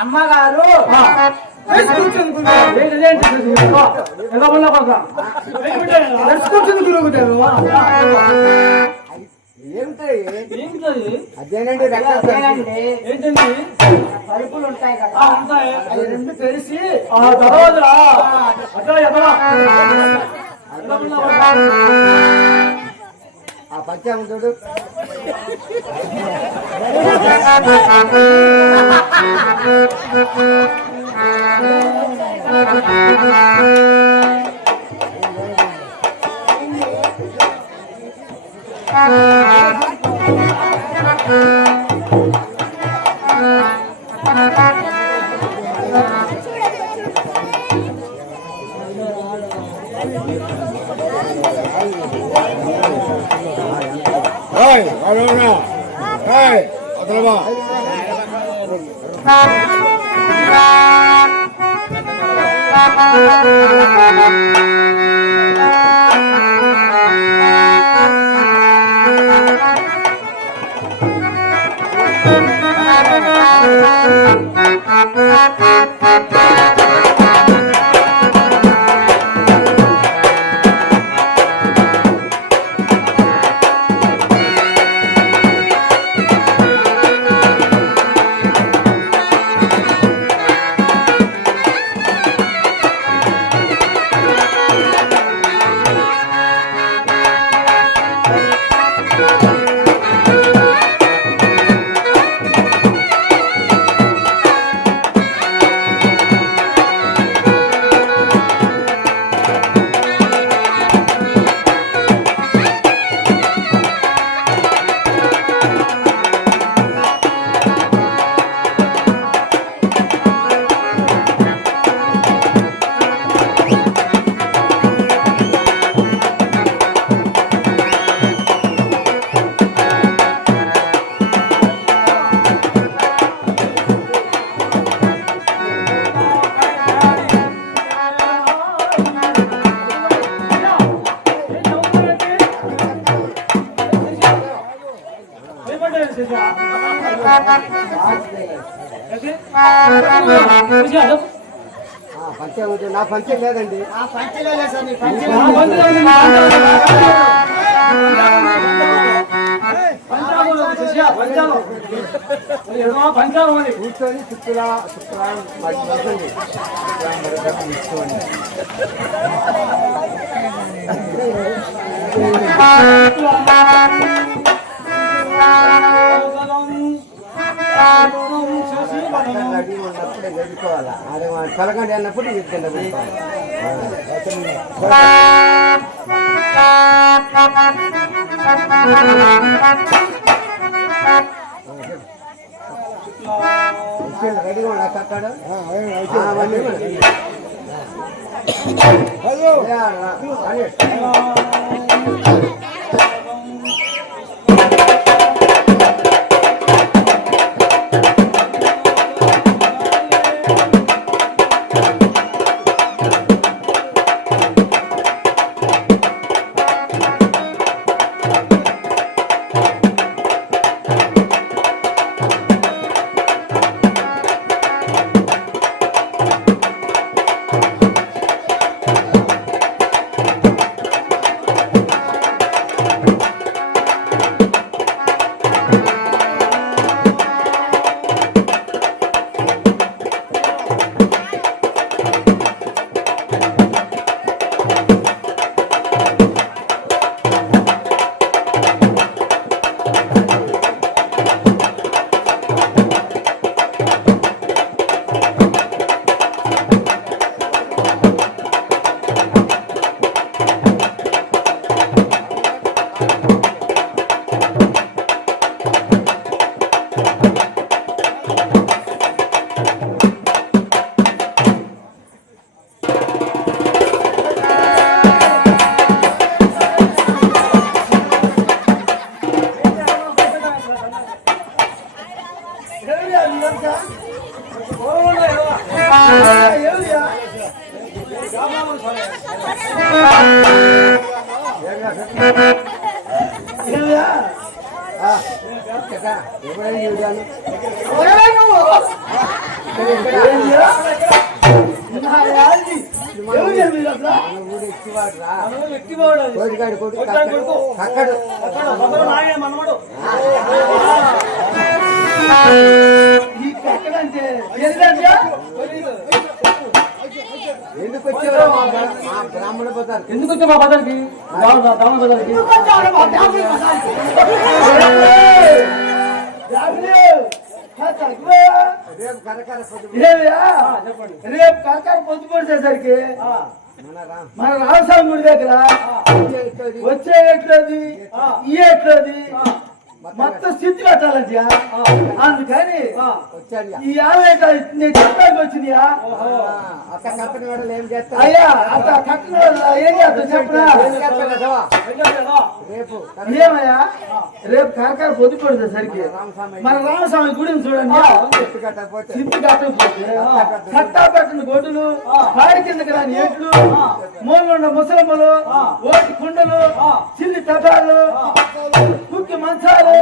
అమ్మగారు అదేనండి ఏంటండి పరుపులు ఉంటాయి కదా అది రెండు తెలిసి ఆ పంచాంగం చూడు నా పంచం లేదండి. కూర్చొని శుక్రవారం ఉన్నప్పుడే గడుకోవాలా. అదే పలకండి అన్నప్పుడు చెప్తాను. రెడీగా ఉన్నా కట్టాడు. బ్రాహ్మణ బజార్ ఎందుకు వచ్చా? మా బజార్కి బ్రాహ్మణ బజార్కి రేపు కరకర పొద్దు పడిచేసరికి మన రామస్వామి గుడి దగ్గర వచ్చే ఎట్లది ఈ ఎట్లది మొత్తం స్థితి కట్టాలంటే అందుకని ఈ ఆవేట నేను చెప్పడానికి వచ్చిందియా అయ్యా అంత కట్టిన ఏం చేస్తాను చెప్పరా ఏమయ్యా రేపు కారకాయ పొద్దుపడుతుంది సరికి మన రామస్వామి గుడిని చూడండి స్థితి కట్టకపోతే కట్టా పెట్టిన గొడ్డులు కాడి కిందకి రాని ఏట్లు మూలన్న ముసలమ్మలు ఓటి కుండలు చిల్లి తటాలు కుక్కి మంచాలు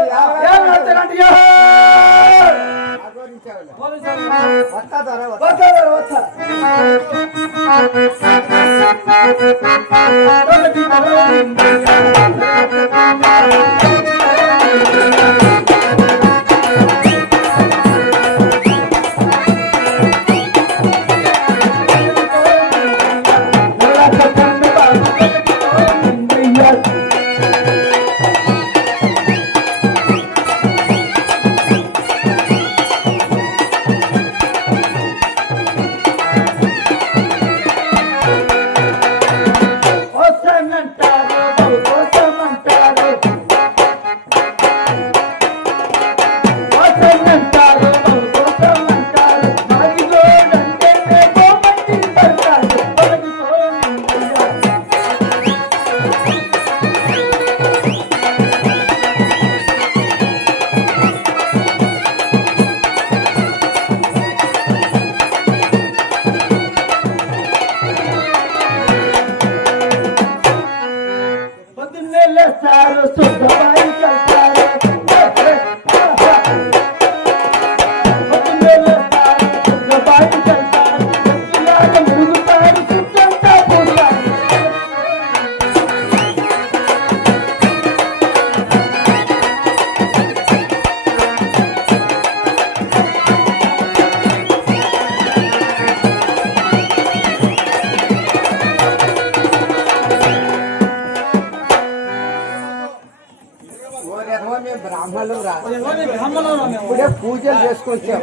ఇప్పుడే పూజలు చేసుకొచ్చాం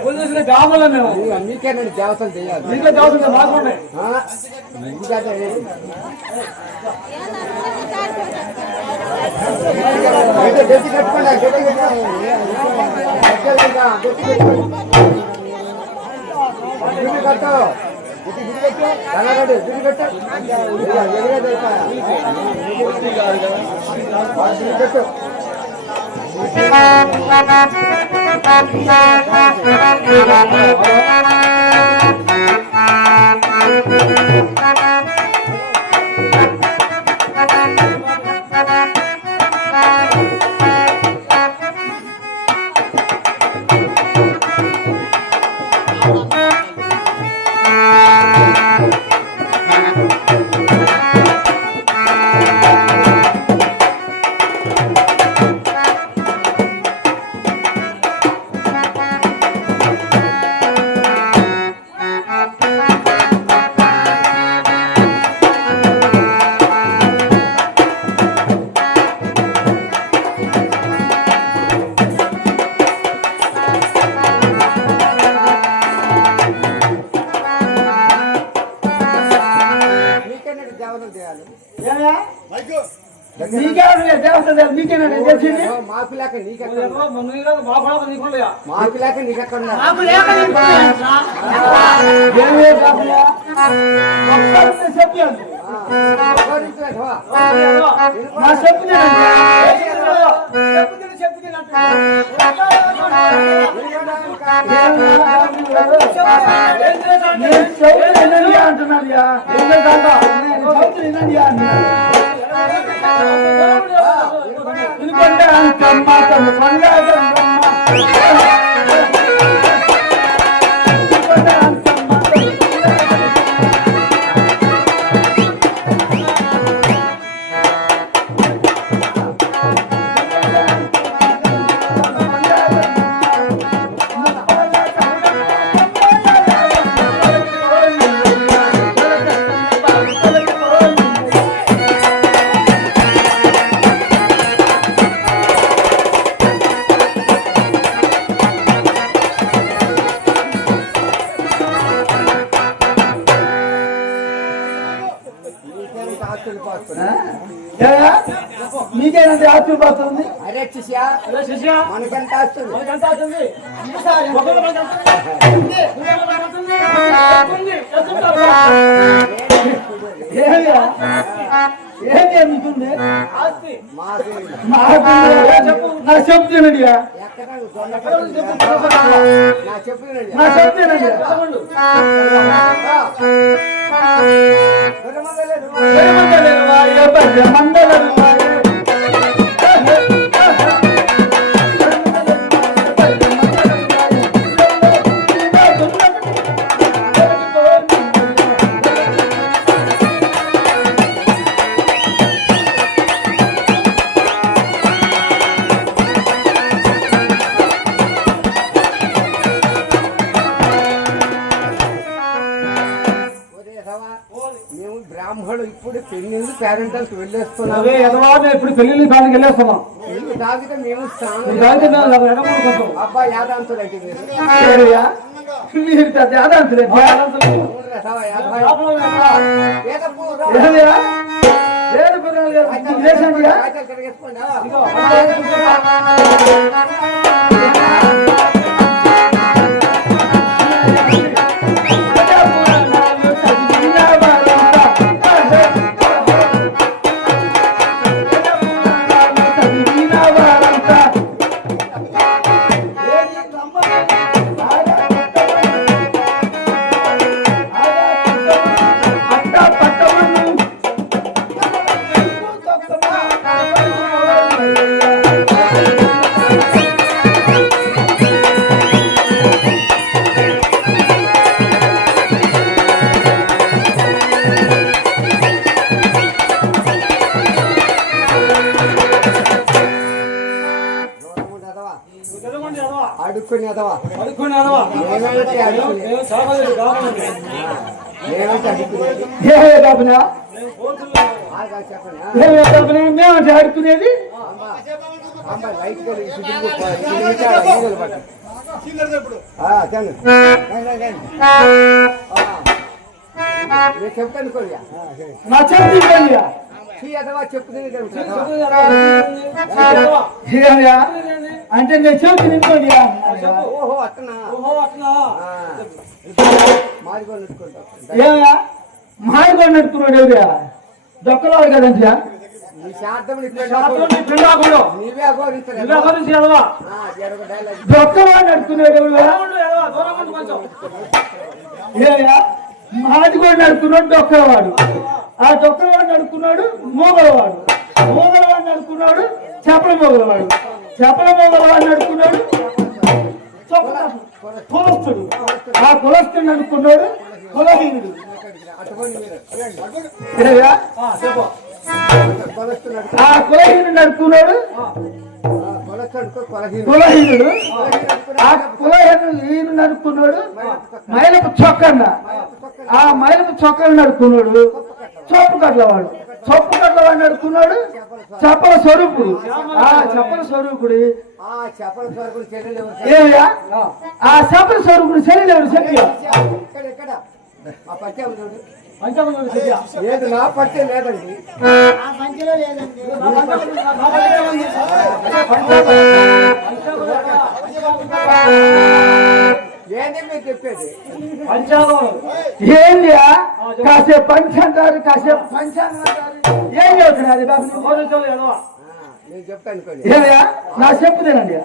మీకేనండి దేవతలు చేయాలి గట్టి కట్టుకోండి కట్టు కట్టు మాపిలాక నీకెక్కడ ఏయా? నీకేనంటే ఆశీర్వాదం అరే శిష్య మనకెంత వస్తుంది ఏమయ్యా? ఏమి అందుతుంది నా చెప్తానడియా ఎక్కడ నా చెప్తానడియా మేము బ్రాహ్మణులు ఇప్పుడు పెళ్లి పేరెంట్స్ వెళ్ళేస్తున్నాం. ఇప్పుడు పెళ్లి దానికి వెళ్ళేస్తున్నాం. పెళ్లి తాగితే మేము అబ్బా యాదాంతులు అంటే మీరు పెద్ద యాదాంతులే అడుక్కుని అదవా మేమంటే ఆడుకునేది చెప్తాను నా చెప్తా అంటే నేను చెప్తు నింకోండి ఓహో అట్టనా మాదిగోళ్ళు ఏమయ్యా మాదిగోళ్ళు నడుపుకున్నాడు ఎవరియా దొక్కలవాడు కదంటే దొక్కలవాడు నడుపుకున్నాడు ఏమయ్యా మాదిగోడు నడుపుకున్నాడు దొక్కలవాడు ఆ దొక్కలవాడు నడుపుకున్నాడు మూగలవాడు మూగలవాడు నడుపుకున్నాడు చేపల మూగలవాడు చేపల మూగలవాడు నడుపుకున్నాడు కులస్తుడు ఆ కులస్తుడు నడుపుకున్నాడు కులహీనుడు ఆ కులహీనుడు నడుపుకున్నాడు కులహీనుడు ఆ కులహీనుడు నడుపుకున్నాడు మైలపు చొక్కన్న ఆ మైలపు చొక్కను నడుపుకున్నాడు చొప్పు కట్లవాడు చొప్పు కట్లవాడు నడుపుకున్నాడు చెప్పల స్వరూపుడు ఆ చెప్పల స్వరూపుడు ఏమయ్యా ఆ చెప్పల స్వరూపుడు శరీరం చెప్పి లేదు నా పట్టే లేదండి ఏంటి మీరు చెప్పేది ఏంటి కాసేపు పంచ అంటారు కాసేపు పంచాంగం అంటారు ఏం చెబుతున్నారు నేను చెప్తాను ఏమయ్యా నా చెప్పుదేనండి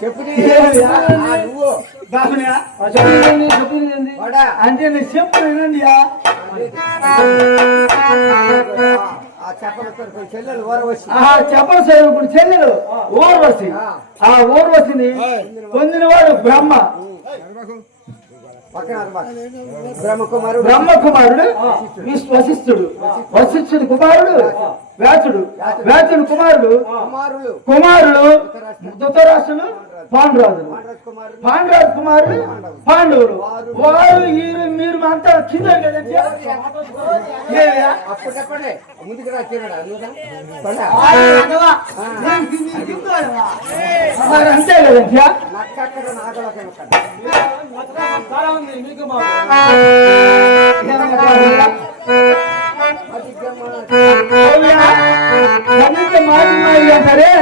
చెప్పు అంటే నేను చెప్పుదేనండి చెల్లెలు ఓరవసి చెప్పలు సార్ ఇప్పుడు చెల్లెలు ఓర్వశి ఆ ఓర్వశిని పొందినవాడు బ్రహ్మ బ్రహ్మకుమారుడు వశిష్ఠుడు వశిష్ఠుడు కుమారుడు వ్యాసుడు కుమారుడు ధృతరాష్ట్రులు పాండురాజులు పాండురాజు కుమారుడు పాండవులు వారు మీరు అంతా కింద కదండి అప్పటికప్పుడే ముందుకు రా అంతే కదండి మాది అంటారే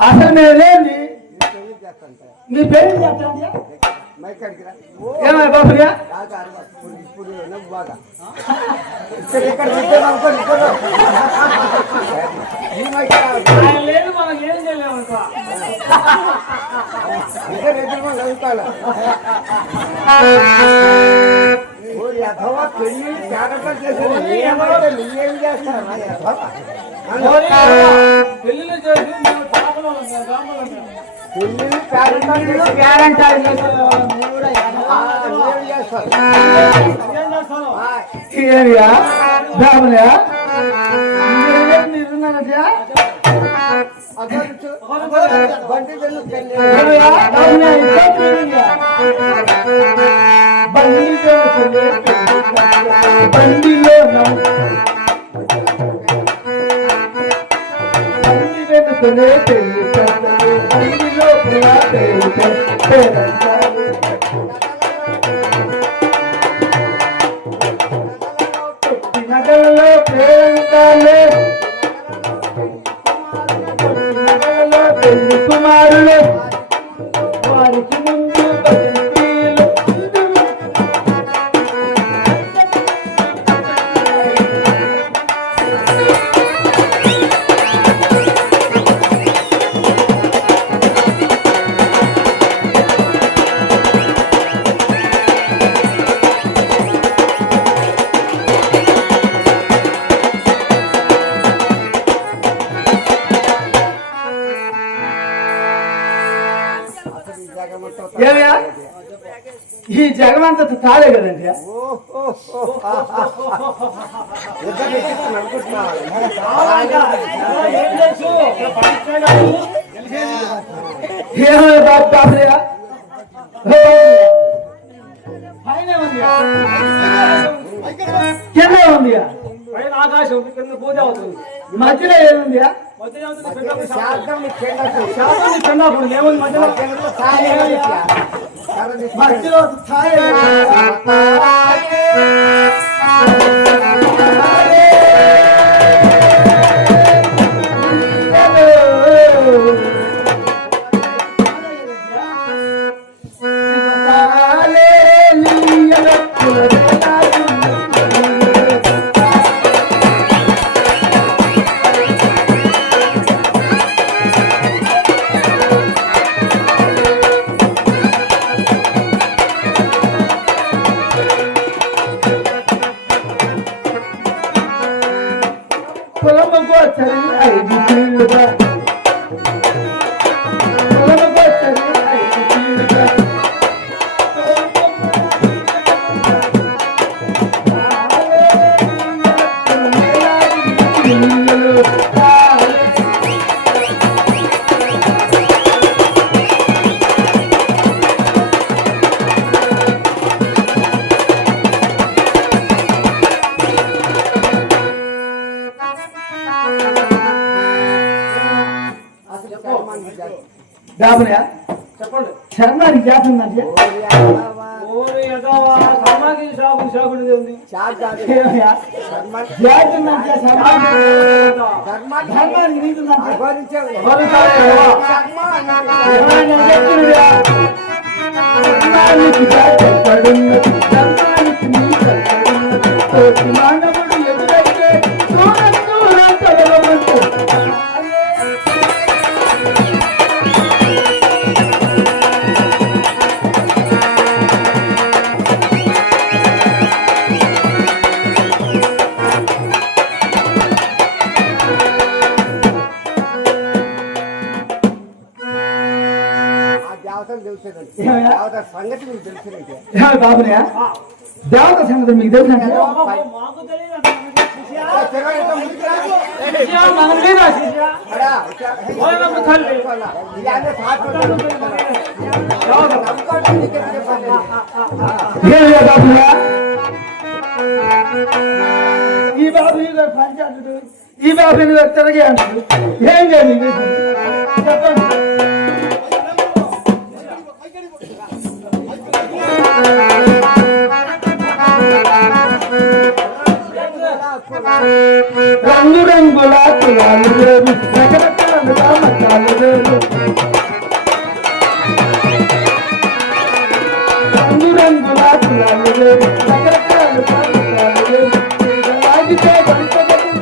అసలు మేము లేని మీ పేరు ఏమయ్య బాబుగా ఇప్పుడు బాగా లేదు మనకి ఏం చేయలేము అథవా పెళ్లి జాగ్రత్త చేసేది నువ్వేం చేస్తాను పెళ్లిళ్ళు చేసి నగలలో ప్రేమికాలే నగలలో పెళ్లి కుమారులే వారికి ముందు ఈ జగమంత తాలే కదండి ఏమో బాబు తాతయ్య కింద ఉంది ఆకాశం కింద పూజ అవుతుంది మధ్యలో ఏముంది మధ్యలో బాబురా చెప్పండి. శరణానికి చేస్తుందంటే ఓరి అధవా. ఓరి ఎదవా, సమాధి షాపుడు ఉంది. చాలు కాదు. ఏమయ్యా? ధర్మ- చేస్తుందంటే శరణానికి ధర్మాన్ని ధర్మానికి నీతుందంటే అఘోరించావు. గోవిందాలు ఎదవా. ధర్మ అన్నాడు. శరణాన్ని చెప్తున్నా ధర్మానికి చేపడున్నది ధర్మానికి నీతడున్నది తోటి మానవుడు ఎదురైతే చూడొద్దు తగలవద్దు. ఆ దేవతలు తెలుసునండి. ఏమయ్యా? దేవత సంగతి మీకు తెలుసునంటే ఏమయ్య బాబురా దేవత సంగతి మీకు తెలుసంటే మాకు తెలియదు శిష్య. శిష్య, మనం లేదా శిష్య? అడా, ఓయమ్మ తల్లి. ఇలాగే సాటుడు. నమ్మకాలు నీకే చెప్పండి. ఏమయ్యా బాబురా ఈ బాబు ఈ పంచాయతీ ఈ బాబు తిరగే అంటాడు ఏం చేయండి చెప్పండి రంగు రంగుల కులాలు వేరు రకరకాలుగా మతాలు వేరు రంగు రంగుల కులాలు వేరు రకరకాలుగా మతాలు వేరు లాగితే గంటలకు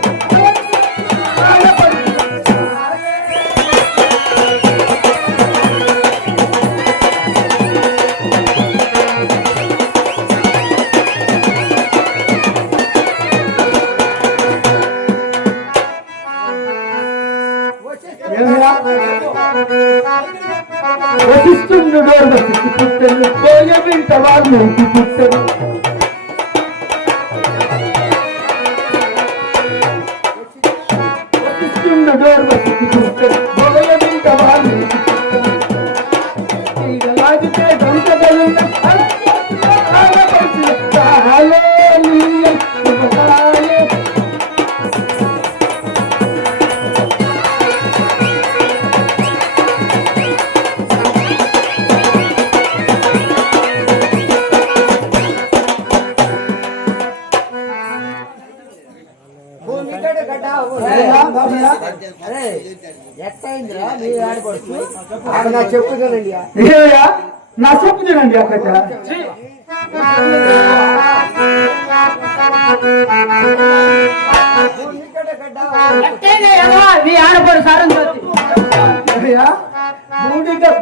వసిష్ఠుడు వసిష్ఠి పుట్టలు పోయ వింట వాల్మీకి పుట్టలు వసిష్ఠుడు వసిష్ఠి పుట్టలు పోయ వింట వాల్మీకి పుట్టలు ఇక లాగితే గంటలు భూమికడ గడ్డ అరే ఎట్టయిందిరా నీ ఆడపడుచు ఆడ నా చెప్పుతానండి ఏమయ్యా నా చెప్పు తినండి అక్కడ భూమికడ గడ్డ నీ ఆడపడు సారం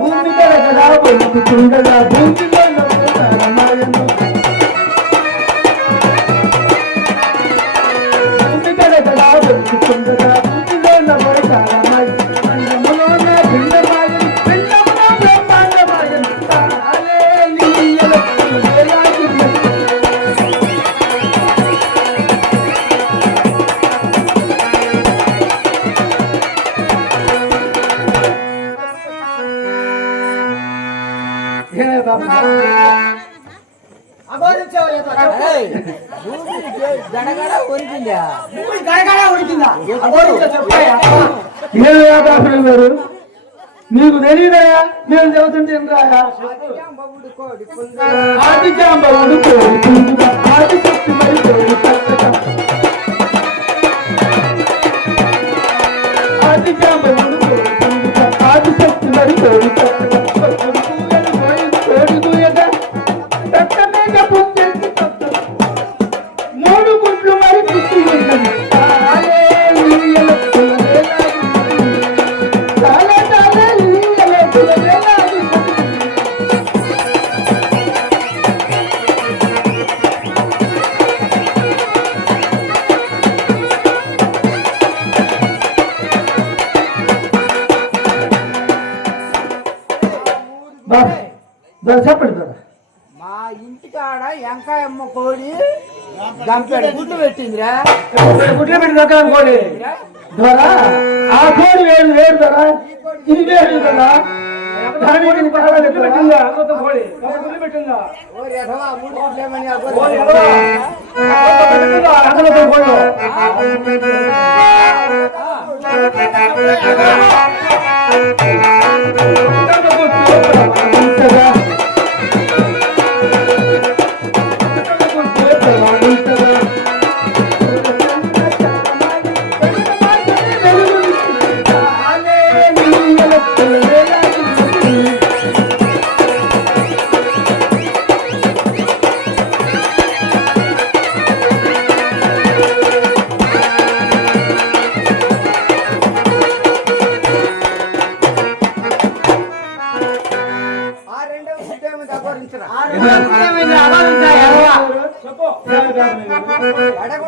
భూమి కదా బతుకుండగా భూమిలో రామాయణం భూమి కదా బతుకుండగా భూమిలో రామాయణం పిండములోన పిండమాయని పిండములో బ్రహ్మాండమాయని హల్లెలూయా గడగడ ఉరికిందా ఏమయ్యా బాబు గారు మీకు తెలియదయా నేను చెబుతుంటే రాయా ఆదిజాంబవుడు కోడి పుంజుగా ఆది శక్తి మరి కోడి పచ్చగా ఆదిజాంబవుడు కోడి పుంజుగా ఆది శక్తి మరి కోడి పచ్చగా కోడి దూయగా రక్తమేగ పుంజేసి మూడు గుడ్లు మరి పుట్టి ఉన్నది చెప్పండి కదా మా ఇంటికాడ ఎంకాయమ్మ కోడి గంపెడు గుడ్లు పెట్టిందిరా గుడ్లు పెట్టి దొక్కడం కోడి ద్వారా ఆ కోడి వేరు వేరు కదా ఇది వేరు కదా దానికి బాగా పెట్టిందా కోడి గుడ్లు పెట్టిందా? ఓరి అథవా మూడు గుడ్లేమని ఓరి ఎదవా, పెట్టిందా? అందులో కోళ్ళు. ఆ రెండవ గుడ్డేమో దబ్బరించరా చెప్పు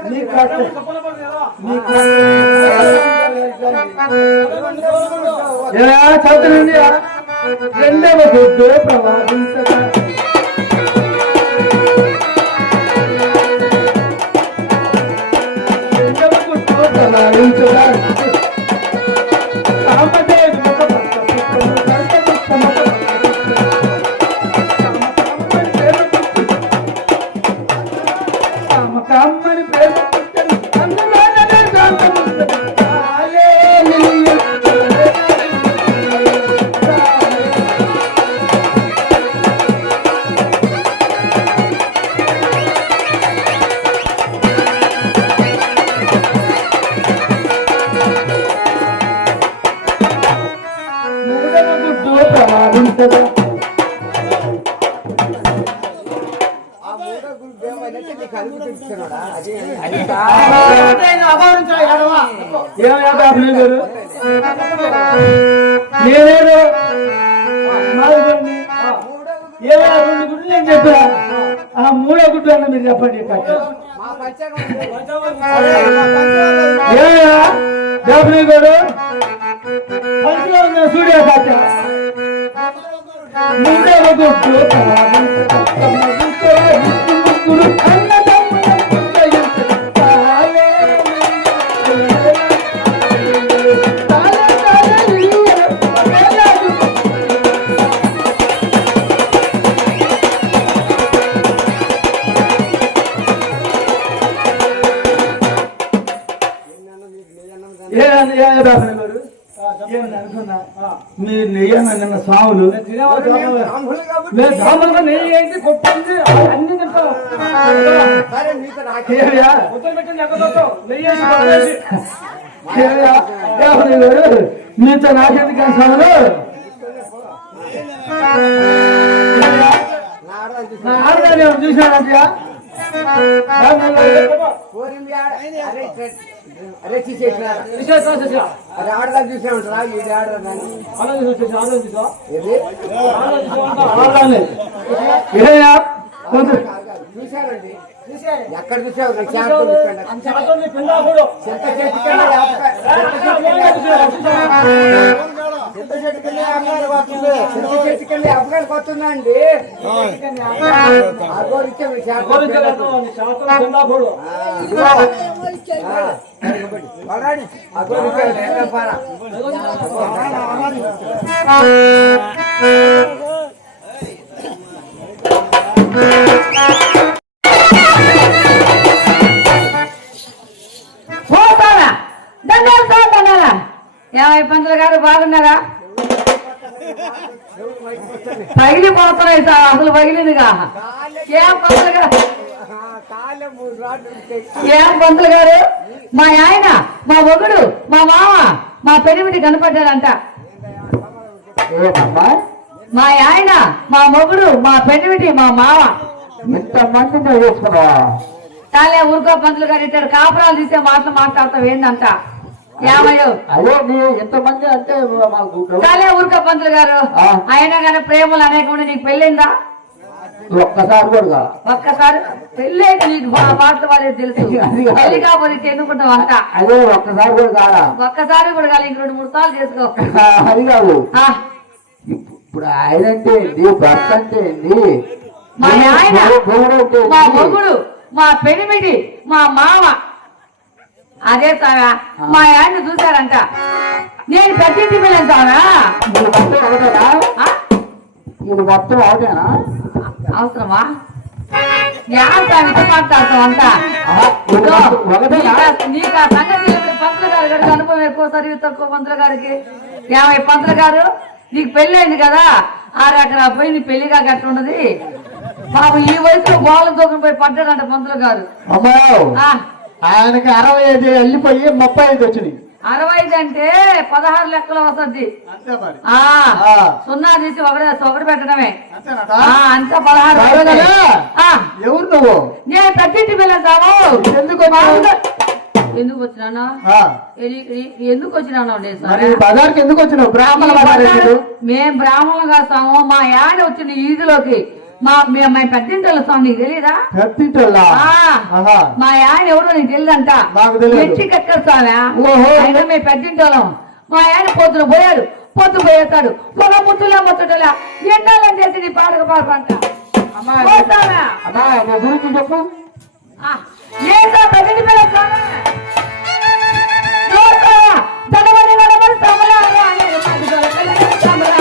నీ కట్టు చెప్పలు పడుతుంది కదా నీ చదువుతుంది రెండవ గుడ్డు ప్రవాదించగా రెండవ గుడ్డు ప్రవాదించగా కామదేవి ముఖ భక్త పుట్టను కంట పుష్ప ముఖ కామని ప్రేమ పుట్టను అందులోనే శాంతముంటది. హల్లెలూయా. మూడవ గుడ్డు ప్రమాదించగా ఆ మూడో గుడ్డేమో అయితే నీకు అలుగు తెచ్చుకున్నాడా అది అది ఏమయ్యా బాబు గారు నేనేదో నాలుగోని ఏమయ్యా రెండు గుడ్లు నేను చెప్పా ఆ మూడో గుడ్డు అన్న మీరు చెప్పండి కట్టు మా పంచాంగం ఏమయ్యా బాబు గారు పంచులో ఉన్న సూర్య కట్ట మూడవ గుడ్డు ముగ్గురు అన్నదమ్ములను అనుకున్నా మీరు నెయ్యన్న నిన్న స్వాములు బ్రాహ్మణులు కాబట్టి నేను సామాన్లుగా నెయ్యి ఏంటి కొట్టింది అన్ని తింటాం సరే నీకు నాకే ఏమయ్యా? మొత్తం పెట్టింది ఎక్కడ నెయ్యి వేసి కొట్టేసి ఏమయ్యా? ఏమయ్య గారు మీతో నాకెందుకు స్వాములు నా ఆడదాన్ని చూసి నా ఆడదాన్ని చూసానంటయా కోరింది ఆడ అరే అరే తీసేసినారా విశేషం చేసా అది ఆడదాన్ని చూసే ఉంటారా ఇది ఆడదాన్ని ఆలోచించి వచ్చేసి ఆలోచించా ఇది ఆడదాన్ని ఏమయ్యా? కొంచెం చూశానండి ఎక్కడ చూసావు నాకు చేపలు చెప్పండి చాటోని పిండా కూడా చింత చెట్టు కింద చింత చెట్టు కింద అమ్మగారు వస్తుంది చింత చెట్టు కింద అమ్మగారికి వస్తుందండి అగోరు ఇచ్చే మీరు చేపలు చాటోని పిండా కూడా వరాడి అగోరు ఇచ్చే పారా పోతారా దండాలు పోతున్నారా ఏమై పంతులు గారు బాగున్నారా పగిలిపోతున్నాయి సార్ అసలు పగిలిందిగా ఏం పంతులు గారు కాళ్ళే 3 రాళ్ళు ఉంటాయి ఏం పంతులు గారు మా ఆయన మా మొగుడు మా మామ మా పెనిమిటి కనపడ్డారంట మా ఆయన మా మొగుడు మా పెనిమిటి మా మామ ఇంత మందిని వేసుకున్నావా చాలే ఊరుకో పంతులు గారు ఇట్టాడు కాపురాలు తీసే మాటలు మాట్లాడతావు ఏందంట ఏమయ్యో అదే నీ ఎంతమంది అంటే మాకు చాలే ఊరుకో పంతులు గారు ఆ. అయినా కానీ ప్రేమలు అనేక నీకు పెళ్ళిందా ఒక్కసారి కూడా ఒక్కసారి పెళ్ళైతే నీకు మాటలు వాళ్ళకి తెలుసు అది కాదు. పెళ్లి కాకపోతే ఎందుకుంటావు అంట అదే ఒక్కసారి కూడా కాదా ఒక్కసారి కూడా కాదు ఇంక 2-3 సార్లు చేసుకో అది కాదు ఆ, ఇప్పుడు ఆయన అంటే ఏంటి భర్త అంటే ఏంటి మా ఆయన మొగుడు అంటే మా ఏంటి? మొగుడు మా పెనిమిటి మా మామ అదే సారా మా ఆయన చూశారంట నేను పెట్టింది పిల్లని సారా ఇది మొత్తం ఒకటేనా ఆ? ఇది మొత్తం ఒకటేనా అవసరమా మాట్లాడతాం అంతా ఆహా, ఇది మొత్తం ఒకటేనా నీకు ఆ సంగతి ఇప్పుడు పంతులు గారి గడికి అనుభవం ఎక్కువ సరి తక్కువ పంతులు గారికి ఏమై పంతులు గారు నీకు పెళ్లి అయింది కదా 6 ఎకరాలు పోయి నీ పెళ్లిగా కట్టుండదు బాబు ఈ వయసులో గోళ్ళ దూకం పోయి పడ్డాడంట పంతులు గారు. అమ్మాయి ఆ, ఆయనకి 65 వెళ్ళిపోయి 35 వచ్చినాయి. 65 అంటే 16 లెక్కలు వస్తుంది. అంతే మరి. ఆ ఆ. సున్నా తీసి ఒకటి పెట్టడమే. అంతేనట? అంతా 16 సరే కదా? ఆ, ఎవరు నువ్వు? నేను పెద్దింటి పిల్లలు ఎందుకు వచ్చావు? ఎందుకు వచ్చినానా ఆ, ఎందుకు వచ్చినాను మరి బజార్కి ఎందుకు వచ్చినావు? బ్రాహ్మణ బజార్ ఎందుకు? మేం బ్రాహ్మణులు కాస్తాము. మా యాడ వచ్చిన ఈదులోకి మేము పెద్దింటోళ్ళ స్వామి నీకు తెలియదా? పెద్దింటోళ్ళా? ఆహా. మా ఆయన ఎవరో నీకు తెలియదంట. నాకు తెలియదు. ఎట్టి కట్టారు స్వామి. ఓహో. అయినా మేము పెద్దింటోళ్ళం. మా ఆయన పొద్దున పోయాడు, పొద్దు పోయేస్తాడు. ఒక ముద్దులా ముచ్చటలా ఎండాలని చేసి నీ పాడక పాడకంట. అమ్మాయి నీ గురించి చెప్పు. ఏంటో పెద్దింటి పిల్ల స్వామి తనవని నడవని సమరాలా అనేది సమరాలా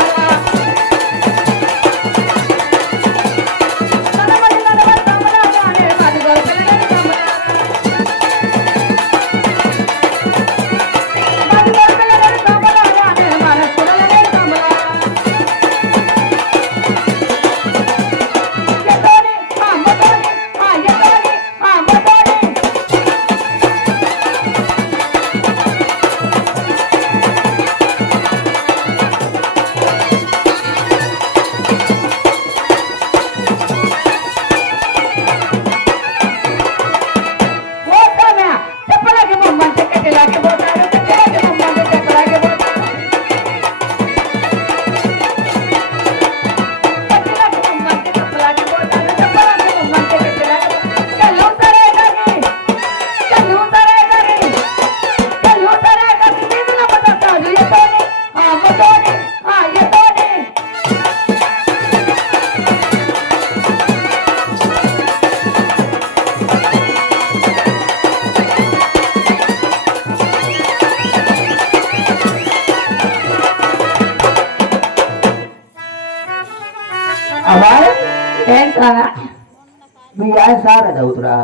మీ ఆయన సార్ చదువుతురా?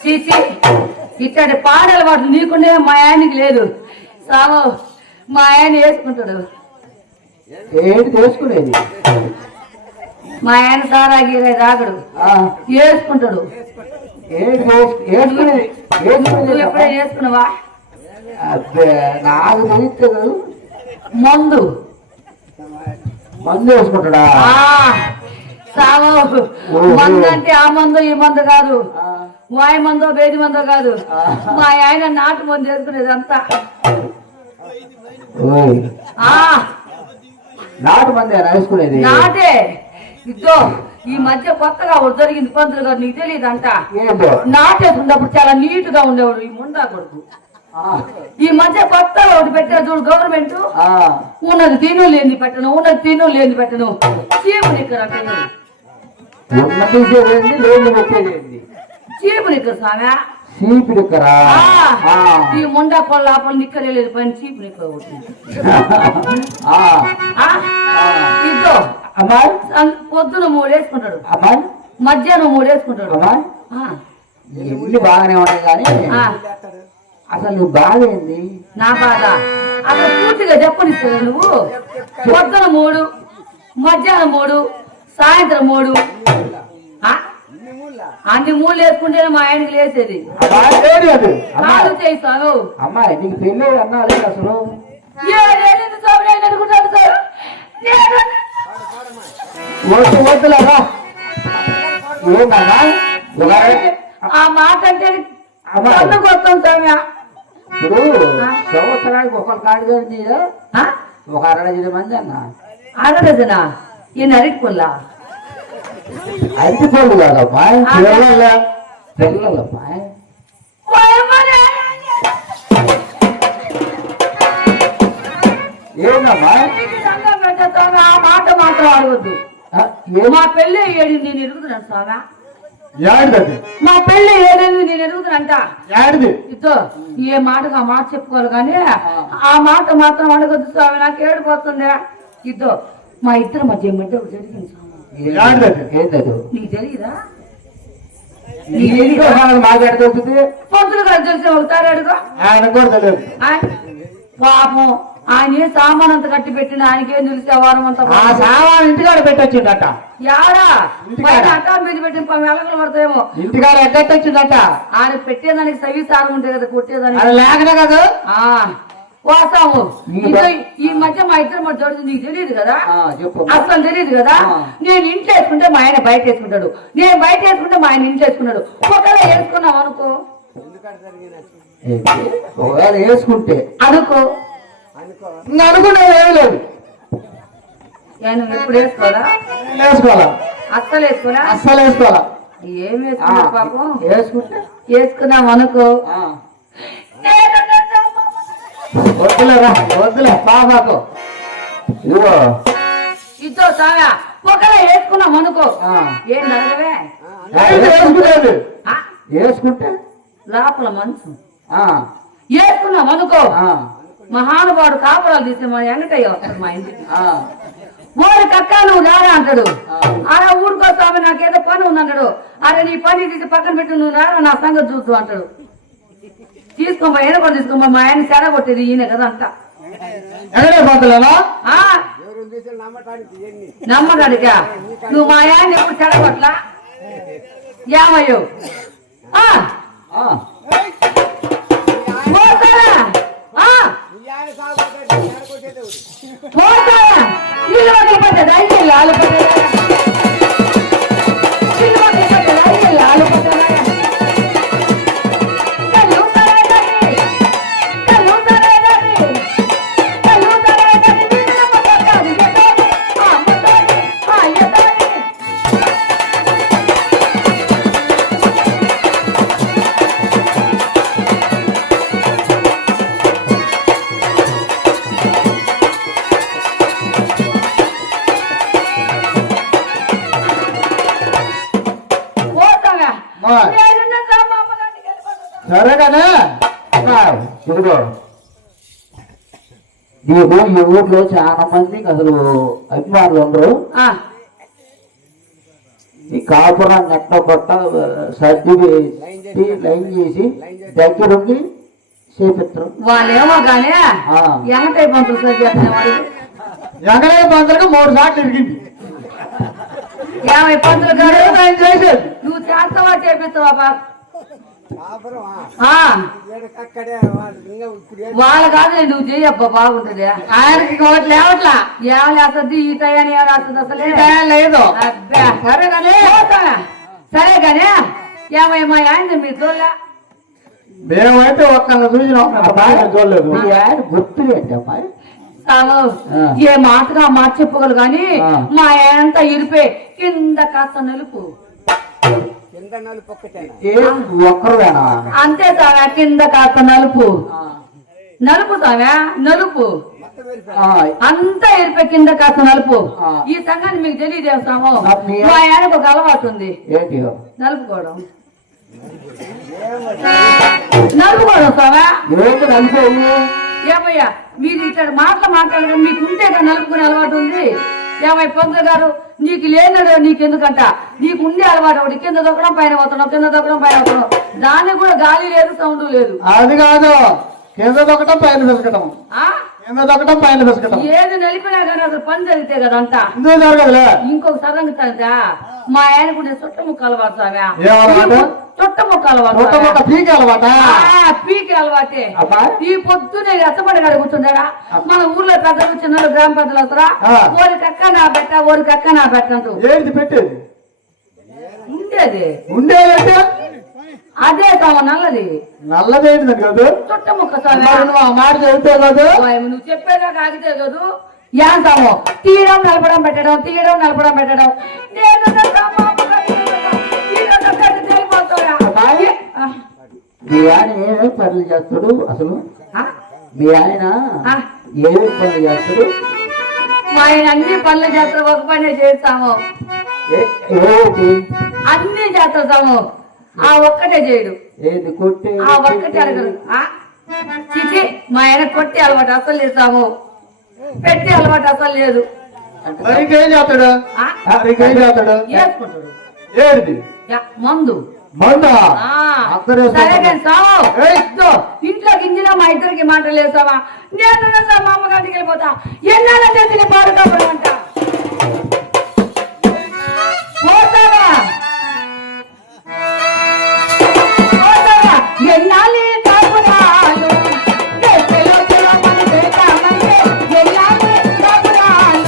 చీచి ఇక్కడి పాడల వాటి నీకుండే మా ఆయనకి లేదు. సావు మా ఆయన వేసుకుంటాడు. ఏంటి చేసుకునేది? మా ఆయన సారా గీరా రాగడు వేసుకుంటాడు. నువ్వు ఎప్పుడైనా వేసుకున్నావా? నాకు తెలియదు. మందు మందు వేసుకుంటాడా? సావు మందు అంటే ఆ మందు ఈ మందు కాదు. వాయి మందో బేది మందో కాదు. మా ఆయన నాటు మందు వేసుకునేది అంతా. నాటు మంది వేసుకునేది? నాటే. ఇదో ఈ మధ్య కొత్తగా ఒకటి జరిగింది పంతులు గారు, నీకు తెలియదు అంట. నాటేసుకున్నప్పుడు చాలా నీట్ గా ఉండేవాడు ఈ ముండా కొడుకు. ఈ మధ్య కొత్తగా ఒకటి పెట్టారు చూడు గవర్నమెంట్. ఉన్నది తిను లేని పెట్టను, ఉన్నది తిను లేని పెట్టను. చీపు నిక్కర చీపు నిక్కర స్వామి. చీపు నిక్కరా? ఈ ముండా పొల లోపల నిక్కరే లేదు, పని చీపు నిక్కర ఒకటి. ఇదో పొద్దున 3 వేసుకుంటాడు, మధ్యాహ్నం 3 వేసుకుంటాడు. ఇల్లు బాగానే ఉన్నాయి కానీ అసలు నువ్వు బాధ ఏంది? నా బాధ అసలు పూర్తిగా చెప్పనిస్తావు నువ్వు. పొద్దున 3, మధ్యాహ్నం 3, సాయంత్రం 3. అన్ని 3 వేసుకుంటేనే మా ఆయనకి లేసేది. చేస్తాను. అమ్మాయి నీకు పెళ్ళి అన్నా లేదు అసలు? వద్దులేదా ఆ మాట అంటే కొత్తాం స్వామి. ఇప్పుడు సంవత్సరానికి ఒకరు కాడు కానీ ఒక 60 మంది అన్న. 60 ఈయన అరటి పుల్లా? అరటి పళ్ళు కాదమ్మా, పిల్లలమ్మా. ఏందమ్మా ఆ మాట మాత్రం అడగద్దు. మా పెళ్ళి 7 నేను ఎరుగుతున్నాను స్వామి. మా పెళ్లి 7 నేను ఎరుగుతానంట. ఇదో ఏ మాటకు ఆ మాట చెప్పుకోవాలి కానీ ఆ మాట మాత్రం అడగద్దు స్వామి, నాకు ఏడిపోతుందే. ఇదో మా ఇద్దరు మధ్య ఏమంటే ఒకటి జరిగింది స్వామి. నీకు తెలియదా? మాట్లాడుతుంది పంతులు గారు తెలిసిన ఒకసారి అడుగు. ఆయన కూడా తెలియదు. పాపం ఆయన సామాన్ అంతా కట్టి పెట్టిన ఆయనకేం తెలిసే వారం అంతా ఆ సామాన్ ఇంటికాడ పెట్టొచ్చిండట. యాడా ఇంటికాడ. పైన అట్టా మీద పెట్టిన వెలగలు పడతాయేమో. ఇంటికాడ ఎగ్గొట్టొచ్చిండట. ఆయన పెట్టేదానికి సవి సారం ఉంటాయి కదా కొట్టేదానికి. అది లేకనే కదా. వాసాము ఈ మధ్య మా ఇద్దరు మా జోడు నీకు తెలియదు కదా, చెప్పు. అసలు తెలియదు కదా. నేను ఇంట్లో వేసుకుంటే మా ఆయన బయట వేసుకుంటాడు, నేను బయట వేసుకుంటే మా ఆయన ఇంట్లో వేసుకున్నాడు. ఒకవేళ వేసుకున్నాం అనుకో, ఒకవేళ వేసుకుంటే అనుకో అనుకునేది ఏమీ లేదు. నువ్వు ఎప్పుడు వేసుకోవాలా? వేసుకోవాలా? అస్సలు వేసుకోవాలా? అస్సలు వేసుకోవాలా? ఏం వేసుకున్నా పాపం. వేసుకుంటే వేసుకున్నాం అనుకో, వద్దులేరా, వద్దులే పాపకు. ఇదిగో ఇద్దో సాగా ఒకవేళ వేసుకున్నాం అనుకో, ఏం జరగవే. వేసుకునేది వేసుకుంటే లోపల మనసు వేసుకున్నాం అనుకో, మహానుభావుడు కాపురాలు తీస్తే మా వెంకటయ్య వస్తాడు మా ఇంటికి. ఓరి కక్క నువ్వు రారా అంటాడు. అలా ఊరుకోస్తామని నాకేదో పని ఉందంటాడు. అరే నీ పని తీసి పక్కన పెట్టి నువ్వు రారా నా సంగతి చూస్తూ అంటాడు. తీసుకోమా ఏదో కూడా తీసుకోమా, మా ఆయన చెడ కొట్టేది ఈయన కదా అంట. నమ్మడానికా? నువ్వు మా ఆయన ఎప్పుడు చెడగొట్లా ఏమయ్యో సరేగానే. ఇదిగో నీకు ఈ ఊర్లో చాలా మందికి అసలు అభిమానులు ఉండరు. ఈ కాపురం నెట్ట కొట్ట సర్ది వేసి లైన్ చేసి దగ్గరుండి చేపిస్తారు. వాళ్ళేమో కానీ ఎంగటై పంతులు సార్ చెప్పిన వాడికి ఎంగటై పంతులకు 3 సార్లు ఇరిగింది. 50 పంతులు గారు చేసేది నువ్వు చేస్తావా చేపిస్తావా బా? వాళ్ళు కాదు నువ్వు చేయబ్బా బాగుంటది. ఆయనకి ఒకటి లేవట్లా ఏం లేస్తుంది ఈ తయారీ రాస్తుంది అసలే లేదు. సరే కానీ ఏమయ్యా మా ఆయన మీరు చూడలే? మేమైతే ఒక్కళ్ళని చూసినాం, చూడలేదు. ఆయన గుర్తులేండి అమ్మాయి. ఏ మాటగా మాట చెప్పగలరు కానీ మా ఆయన ఇరిపే కింద కాస్త నలుపు ఒక్కరువేనా? అంతే సామె కింద కాస్త నలుపు నలుపు సామె నలుపు అంతా ఇరిపే కింద కాస్త నలుపు. ఈ సంఘాన్ని మీకు తెలియదేం సాము. మా ఆయనకు ఒక అలవాటు ఉంది నలుపుకోవడం. నలుపుకోవడం సామె ఏమయ్యా మీరు ఇట్లా మాట్లాడడం మీకు ఉంటే నలుపుకునే అలవాటు ఉంది. ఏమయ్య పంతులు గారు నీకు లేనడు నీకెందుకంట, నీకు ఉండే అలవాటు ఒకటి కింద దొక్కడం పైన పోతున్నావు, కింద దొక్కడం పైన పోతున్నావు. దానికి కూడా గాలి లేదు సౌండ్ లేదు. అది కాదు కింద దొక్కడం పైన పిసకటం, కింద దొక్కడం పైన పిసకటం. ఏది నలిపినా కానీ అసలు పని జరిగితే కదా అంట. ఇంకొక సరంగా మా ఆయన కూడా చుట్ట ముక్క అలవాటు సామె. చుట్ట ముక్క అలవాటు పీకి అలవాటే. ఈ పొద్దునే ఎత్తబడి కాడ కూర్చుంటాడా మన ఊర్లో పెద్దలు చిన్నలు గ్రామ పెద్దలు వస్తారా ఓరి కక్క నా పెట్ట ఓరి కక్క నా పెట్టంటూ పెట్టేది ఉండేది ఉండేదంటే అదే సామ నల్లది నల్లదేంటి కాదు చుట్ట ముక్క సామె. నువ్వు ఆ మాట చెబితే కాదు నువ్వు చెప్పేదా కాగితే కాదు. ఏంటామో తీయడం నలపడం పెట్టడం తీయడం నలపడం పెట్టడం. మీ ఆయన ఏమేమి పనులు చేస్తాడు అసలు? మీ ఆయన ఏమేమి పనులు చేస్తాడు? మా ఆయన అన్ని పనులు చేస్తాడు, ఒక పనే చేస్తాము. అన్ని చేస్తాము, ఆ ఒక్కటే చేయడు. ఏది కొట్టి ఆ ఒక్కటే అడగడు. చిచి మా ఆయన కొట్టి అలవాటు అసలు చేస్తాము, పెట్టి అలవాటు అసలు లేదు. ఇంకేం చేస్తాడు? ఇంకేం చేస్తాడు? వేసుకుంటాడు ఏది మందు. మందా? అందరూ సరే కానీ సావు ఏయ్. ఇదో, ఇంట్లో గింజలో మా ఇద్దరికి మాటలు లేసావా నేను మా అమ్మగారికి వెళ్ళిపోతా ఎన్నాళ్ళంటే తిని పాడుకోవడం పోతావా పోతావా ఎన్నాళ్ళు కాపురాలు దేశంలో మన దేశామంటే ఎన్నాళ్ళు కాపురాలు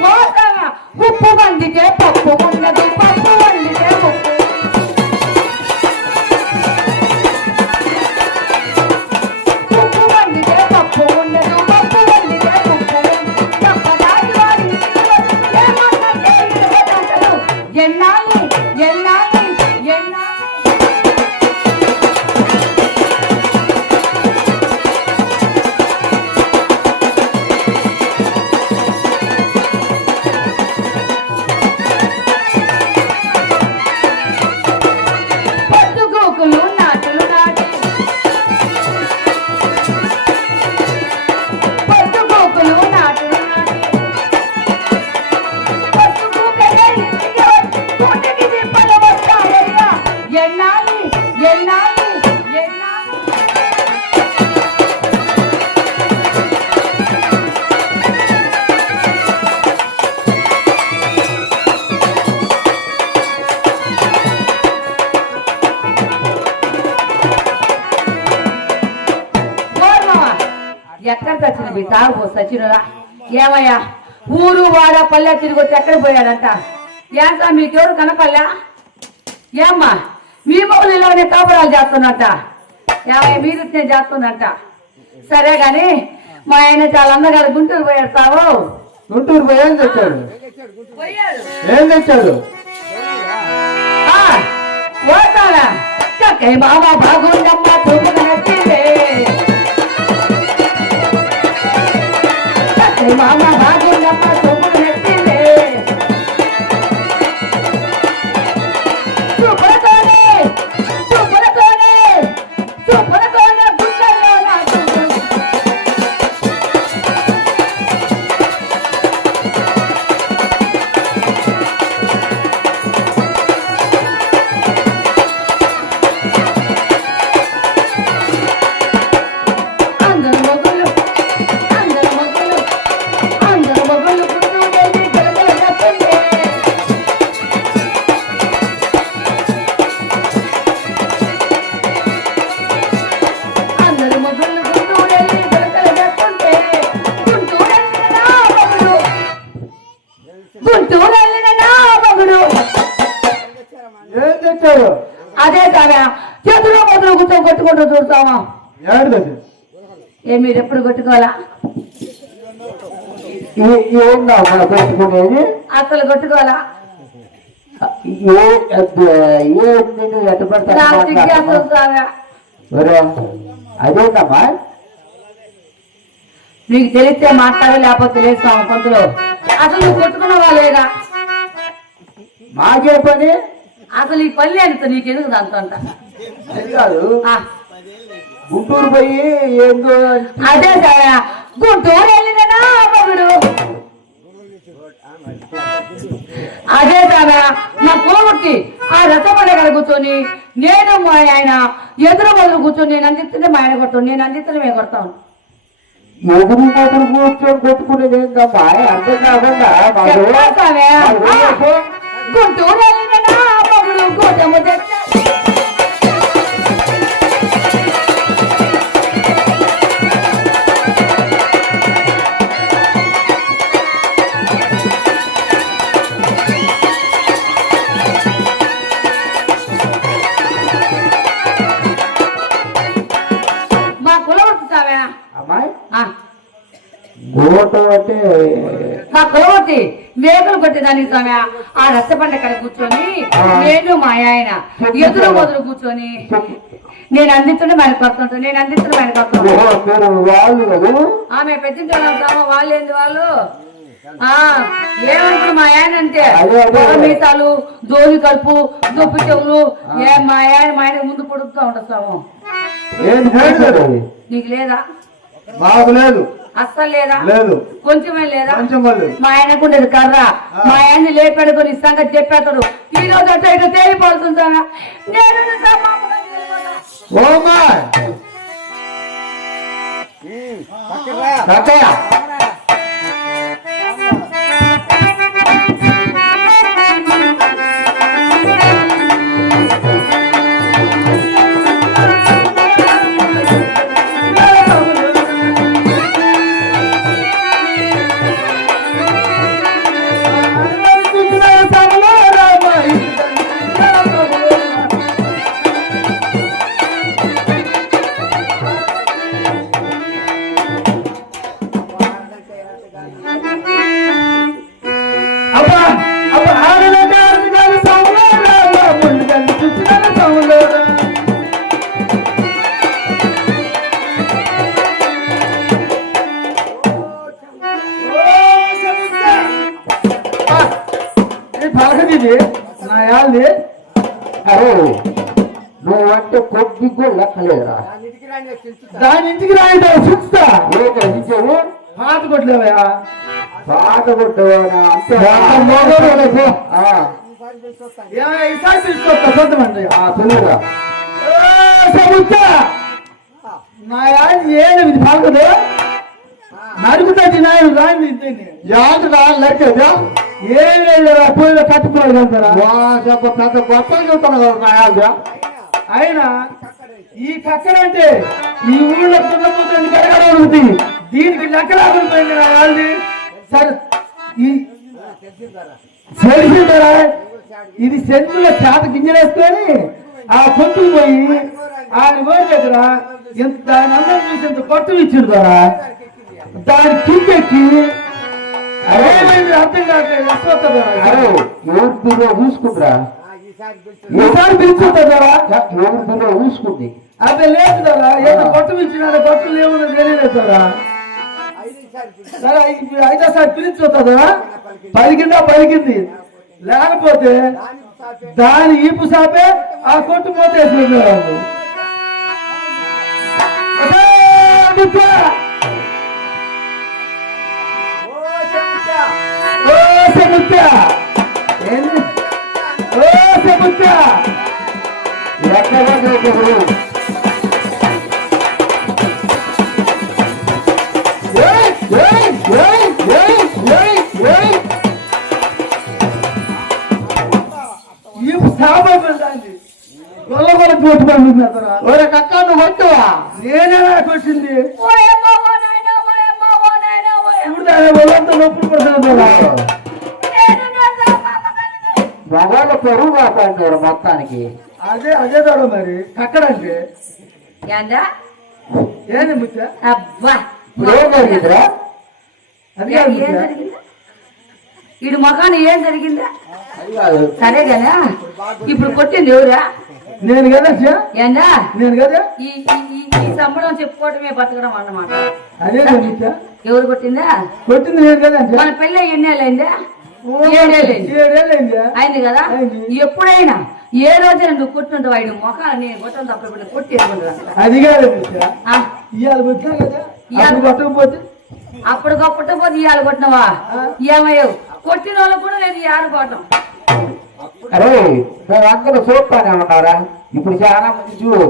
పోతావా ఉప్పు వండితే పప్పు ఉండదు పప్పు వండితే ఉప్పు ఉప్పు వండితే పప్పు ఉండదు పప్పు వండితే ఉప్పు తప్పదారి వారి ఏమన్నా ఎన్నాళ్ళు ఎన్నాళ్ళు ఎన్నాళ్ళు పట్టుకోకులు నాటులు నాటి పట్టుకోకులు నాటులు నాటి పట్టుకోకలే ఇంటికి వచ్చి కోటికి తిప్పలు వస్తారయ్యా ఎన్నాళ్ళు ఎన్నాళ్ళు ఎన్నాళ్ళు ఎక్కడ చచ్చింది మీ తాగు సచినురా ఏమయ్యా ఊరు వాడ పల్లె తిరిగి వచ్చి ఎక్కడ పోయాడంట ఏంటా మీకెవరు కనపల్లా ఏమ్మా మీ మొగలిలోనే కాపురాలు చేస్తున్నట్ట ఏమయ్య మీరు నేను చేస్తుందంట సరే గాని మా ఆయన చాలా అందగాడు గుంటూరు పోయాడు సావు గుంటూరు పోయి ఏం తెచ్చాడు పోయాడు ఏం తెచ్చాడు ఓటాడా చక్కై మామ బాగుండమ్మ చూపుగా నచ్చిందే చక్కై మామ బాగుండమ్మ చూపుగా నచ్చిందే చూపులతోనే చూపులతోనే చూపులతోనే గుండెల్లో నా చూపు అందరు మొగుళ్ళు అందరు మొగుళ్ళు అందరు మొగుళ్ళు గుండెల్లి గలగల నచ్చిందే అందరు మొగుళ్ళు గుంటూరెళ్ళి గలగల నచ్చుంటే గుంటూరెళ్ళిన నా మొగుడు గుంటూరెళ్ళిన నా మొగుడు ఏం తెచ్చాడు అదే కాదా చేతులు మొదలు కూర్చొని కొట్టుకుంటూ చూస్తామా ఏడుదది మీరు ఎప్పుడు కొట్టుకోవాలా ఏందా మన పెట్టుకునేది అసలు కొట్టుకోవాలా నేను ఎట్ట పడతాను నాకు సిగ్గేస్తుంది మాట్లాడుతున్నా? సాగా ఒరే, అదేందమ్మా నీకు తెలిస్తే మాట్లాడే లేకపోతే లేదు స్వామి పంతులు అసలు నువ్వు కొట్టుకున్నావా లేదా మాకే పని అసలు ఈ పల్లె అంత నీకెందుకు దాంతో అంట అది కాదు ఆ, గుంటూరు పోయి ఏందో అదే సారా గుంటూరు వెళ్ళిన నా మొగుడు అదే సారా నా కోమట్టి ఆ రథపడ కాడ కూర్చొని నేను మా ఆయన ఎదురు మొదలు కూర్చొని నేను అందిస్తుంటే మా ఆయన కొడతాను నేను అందిస్తుంటే మేము కొడతాను ఎదురు మొదలు కూర్చొని కొట్టుకునేది ఏందమ్మా అర్థం కాకుండా చెప్పాసావే? గుంటూరు వెళ్ళిన నా మొగుడు గోటము తెచ్చ మా కులవర్తి సావే అమ్మాయి ఆ, గోటం అంటే మా కులవర్తి మేకలు కొట్టేదానికి స్వామి ఆ రచ్చబండ కాడ కూర్చొని నేను మా ఆయన ఎదురు మొదలు కూర్చొని నేను అందిస్తుంటే ఆయన కొడుతుంటాను నేను అందిస్తుంటే ఆయన కొడుతుంటాను మీరు వాళ్ళు కదా ఆమె పెద్దింటాము వాళ్ళు ఏంది వాళ్ళు ఏమనుకున్నా మా ఆయన అంటే మీసాలు జోలి కలుపు దొప్పి చెవులు మా ఆయన ముందు పొడుగుతూ ఉంటాము ఏంటి చేశారు? నీకు లేదా? మాకు లేదు. అస్సలు లేదా? లేదు. కొంచెమే లేదా? కొంచెం లేదు. మా ఆయనకు ఉండేది కర్ర. మా ఆయన్ని లేపెడుకొని సంగతి చెప్పేస్తాడు. ఈ రోజు అట్లా ఇట్లా తేలిపోతుందా? నేను ఓమా నా యాల్ది. అరే నువ్వంటే కొద్ది కూడా లెక్కలేదురా. దాని ఇంటికి రాయిదా చూస్తా. ఏంటావు? పాత కొట్లేవయా? పాట కొట్టేవాడా? ఈసారి తీసుకొస్తా సొంతమండి. తెలుగురా నా యాడ్ ఏది పలకదు. నడుగుతుంది నాయన రాండి. యాదు నరికేదా? ఏం లేదు పోయిలో కట్టుకోవాలి అంటారా? పెద్ద గొప్పలు చెప్తాను కదా నా యాదు. ఆయన ఈ కక్కడంటే ఈ ఊళ్ళో తున్నపోతుంది కడగడ ఉంటుంది. దీనికి లెక్కలాగుంటుంది నా వాళ్ళది. సరే ఈ తెలిసిందరా? ఇది చెందులో చేత గింజలేసుకొని ఆ కొట్టుకు పోయి ఆయన గోరి దగ్గర ఇంత దాని అందరం చూసి ఇంత కొట్టు ఇచ్చిండు కదా. దాని కిందెక్కి అదేమైంది అర్థం కావట్లేదు. ఎవరిలో చూసుకుంటారా? ఈసారి పిలుచుకుంటారా? ఎవరిలో చూసుకుంది. అదే లేదు కదా. ఎంత కొట్టు ఇచ్చినారా? కొట్టు లేవున్నది తెలియలేదురా. సరే ఐదోసారి పిలుచుకుంటుందా? పలికింది. లేకపోతే దాని ఈపు సాపే ఆ కొట్టు మోతేసి ఈపు సాపే గొల్ల కొట్టుకుంటుంది. ఒరే కక్క నువ్వు కొట్టువా? నేనే కొట్టింది. నొప్పులు పడుతుంది. మగవాళ్ళ పెరుగు కాపాడారు మొత్తానికి. అదే తోడ మరి కక్కడంటే ఏంది ముచ్చ? ఏం జరిగిందిరా? ఇడు మొఖాన్ని ఏం జరిగిందా? సరే కదా ఇప్పుడు కొట్టింది ఎవరా? నేను కదా. ఏందా నేను కదా. ఈ సంబడం చెప్పుకోవటమే బతకడం అన్నమాట. అదే ముచ్చ. ఎవరు కొట్టిందా? కొట్టింది నేను కదా. మన పెళ్ళి ఎన్నేళ్ళైందా? 7 ఏళ్ళైందా? అయింది కదా. ఎప్పుడైనా ఏ రోజైనా నువ్వు కొట్టుంటావు ఆయన మొఖాన్ని. నేను కొట్టడం తప్ప కొట్టేసుకుంటా. అది కాదు ముచ్చ. ఇవాళ కొట్టా కదా. కొట్టకపోతే అప్పుడు కొట్టకపోతే ఇవాళ కొట్టినవా? ఏమయ్యావు? కొట్టిన వాళ్ళు కూడా లేదు ఈ ఆడుకోవటం. అరే మేము అందరూ చూస్తానే ఉన్నారా? ఇప్పుడు చాలా మంది చూడు.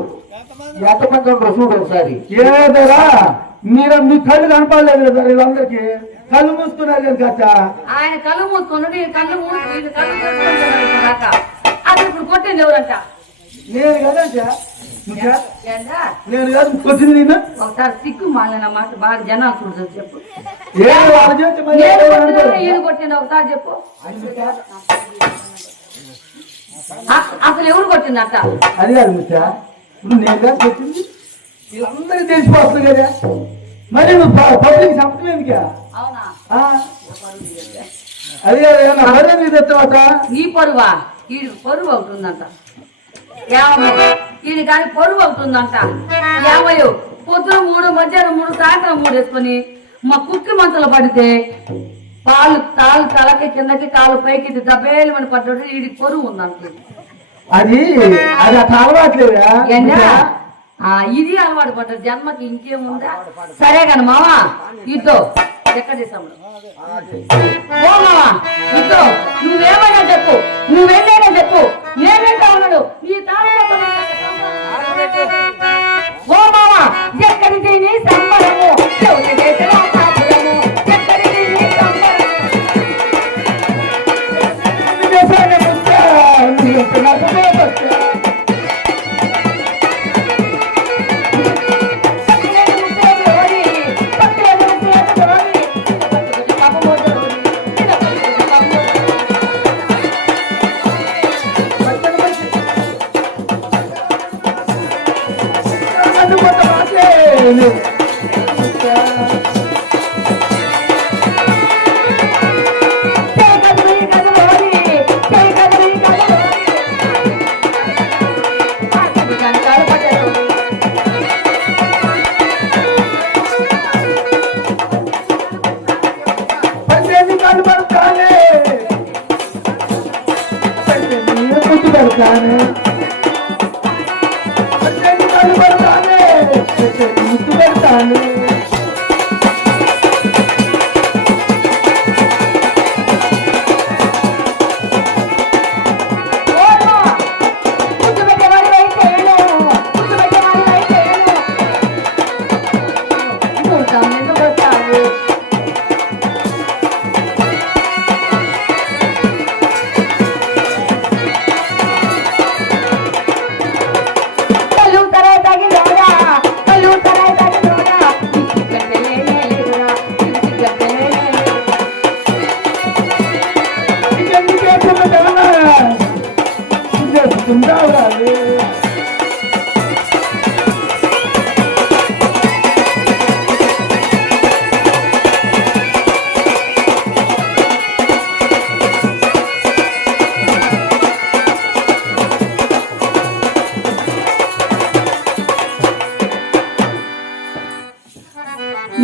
ఎంతమంది ఉంటారు చూడు ఒకసారి. ఏదరా మీరు మీ కళ్ళు కనపడలేదు కదా వీళ్ళందరికీ. కళ్ళు మూసుకున్నారు కదా. ఆయన కళ్ళు మూసుకున్నాడు. కళ్ళు అది ఇప్పుడు కొట్టింది ఎవరంట? నేను కదా. నేను కాదు కొట్టింది. నేను ఒకసారి సిగ్గు మాలిన మాట బాగా జనాలు చూడదు. చెప్పు ఏది కొట్టింది ఒకసారి చెప్పు. అసలు ఎవరు కొట్టిందంట? అది కాదు ముచ్చా. ఇప్పుడు నేను కాదు కొట్టింది. వీళ్ళందరికీ తెలిసిపోతుంది కదా. మరి నువ్వు పబ్లిక్ చెప్పడం ఎందుకు? అవునా? అది కాదు మీద తర్వాత నీ పరువా? ఈ పరువు అవుతుందంట. ఇది కానీ పరువు అవుతుందంట. ఏమయ్యో పొద్దున 3, మధ్యాహ్నం 3, సాయంత్రం 3 వేసుకొని మా కుక్కి మంచలో పడితే పాలు తలకి కిందకి కాలు పైకి దబ్బేలు మన పడ్డాడు. వీడి పరువు ఉందంట. అది అట్లా అలవాట్లేదా? ఇది అలవాటు పడ్డారు జన్మకి ఇంకేముందా సరే కానీ మావా ఇద్దో ఎక్కడ చేసాము ఓ మావా ఇద్దో నువ్వేమైనా చెప్పు నువ్వేమైనా చెప్పు ఏమేంటా ఉన్నాడు ఈ ఓ మావా ఎక్కడికి నీ సంబరము ఎక్కడికి నీ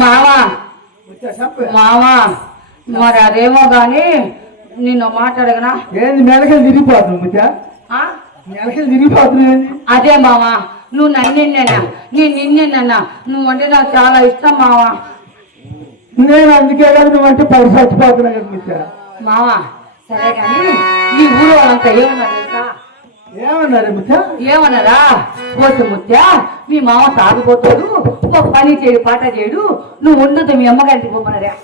మావా మావా మరి అదేమో గాని నిన్ను మాట్లాడగనా ఏంది మెలకలు తిరిగిపోతుంది ముచ్చా మెలకలు తిరిగిపోతుంది అదే మావా నువ్వు నన్నేనా నిన్నేనా నువ్వు అంటే నాకు చాలా ఇష్టం మావా నేను అందుకే కదా నువ్వు అంటే పడి చచ్చిపోతున్నా కదా ముచ్చా మావా సరే కానీ ఈ ఊరు వాళ్ళంతా ఏమన్నారు తెలుసా ఏమన్నారు ముచ్చా ఏమన్నారా పోతే ముత్యా మీ మామ తాగిపోతాడు ఒక పని చేయడు పాట చేయడు నువ్వు ఉండదు మీ అమ్మగారికి పోమన్నారా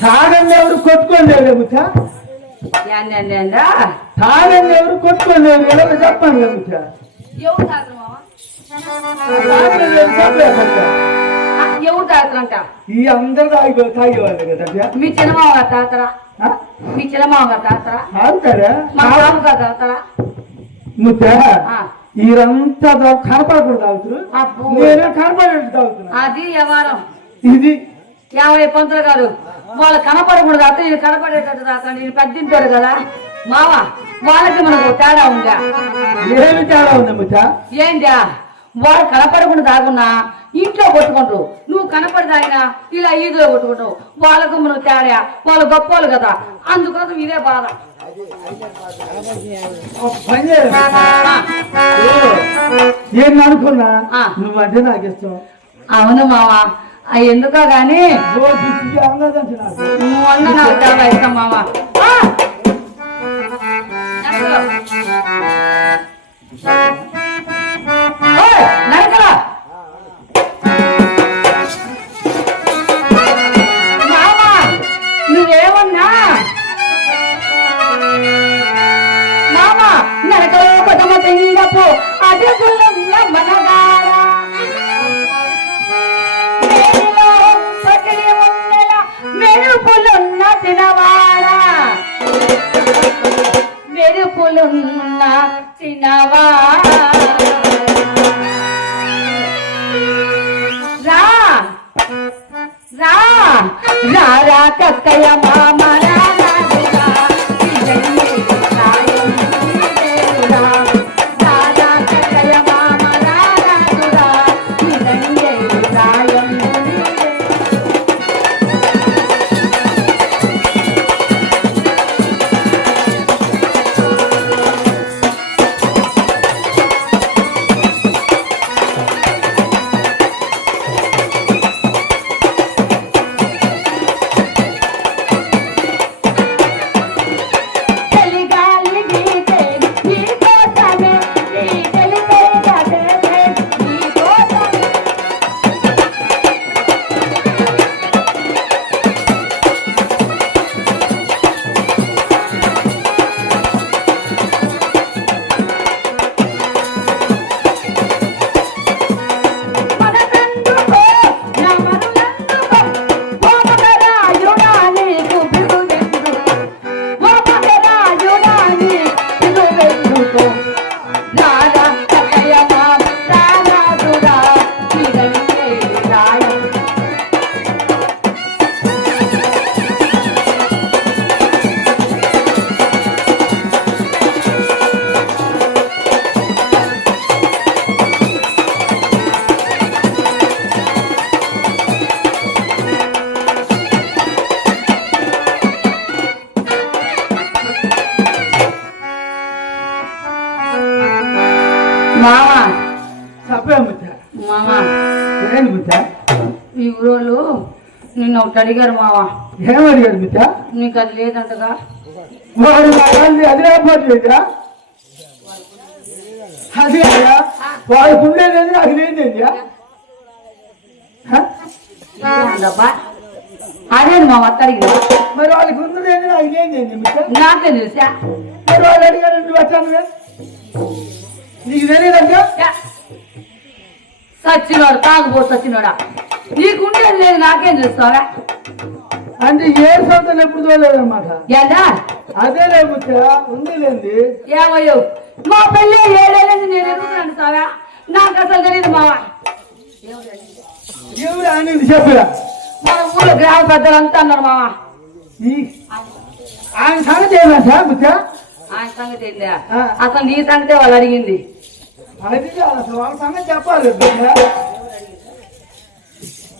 తాగండి ఎవరు కొట్టుకోండి ముచ్చా తాగండి ఎవరు కొట్టుకోండి ఎలా చెప్పాను కదా ముచ్చా ఎవరు తాగుతారంట ఈ అందరు తాగేవాళ్ళు కదా మీ చిన్నమావ తాతరా మీ చిన్నమావ తాతరా తాగుతారా మా బాబుగా తాతరా ముచ్చా ఈరంతా కనపడకూడదు తాగుతారు నేనే కనపడేట్టు తాగుతున్నా అది వ్యవహారం ఇది 50 పంతులు గారు వాళ్ళు కనపడకూడదు తాత నేను కనపడేటట్టు తాత నేను పెద్దింటాడు కదా మావ వాళ్ళకి మనకు తేడా ఉందా ఏమి తేడా ఉందా ముచ్చా ఏంటా వాడు కనపడకుండా తాగున్నా ఇంట్లో కొట్టుకుంటారు నువ్వు కనపడి తాగినా ఇలా ఈదులో కొట్టుకుంటావు వాళ్ళకు మనం తేడా వాళ్ళు గొప్పలు కదా అందుకోసం ఇదే బాధ నేను అనుకున్నా నువ్వంటే నాకు ఇష్టం అవును మావా ఎందుకో గాని నువ్వు అన్న నాకు చాలా ఇష్టం మావా నరకలా మావా నువ్వేమన్నా మావా నరకలో కొత్తమ తెంగపు అదే గుళ్ళంలో మనగారా మెరుపులున్న చిన్నవాడా మెరుపులున్న చిన్నవాడా రా రా రా రా కక్కయ్య మామ రా మామా ఏంది ముచ్చా? ఈ ఊరోళ్ళు నిన్న ఒకటి అడిగారు మావా. ఏమడిగాడు ముచ్చా? నీకు అది లేదంటగా. వాడు అది లేకపోతుందా? అది అయ్యా వాడు ఉండేది నాకు లేదండి. అదేంది మా అత్త అడిగినా. మరి వాళ్ళకి ఉన్నదేంటి నాకు లేదండి ముచ్చా? నాకే తెలుసా. మరి వాళ్ళు అడిగారు నువ్వు వచ్చాను నీకు తెలియదంటే సచ్చినోడు తాగుపో సచ్చినోడా. నీకుండేది లేదు నాకేం తెలుస్తావా? అంటే 7 సంవత్సరాలు ఎప్పుడు తోలేదన్నమాట. ఏంటా అదే లేకపోతే ఉంది లేండి. ఏమయ్యో మా పెళ్ళి 7 ఏళ్ళని నేను ఎదుగుతున్నాను సావా. నాకు అసలు తెలియదు మావా. ఎవరు అనేది చెప్పురా. మన ఊళ్ళో గ్రామ పెద్దలు అంతా అన్నారు మావా. ఆయన సంగతి ఏమా సార్ ముచ్చా? ఆయన సంగతి ఏందా? అసలు నీ సంగతే వాళ్ళు అడిగింది. అది అసలు వాళ్ళ సంగతి చెప్పాలి.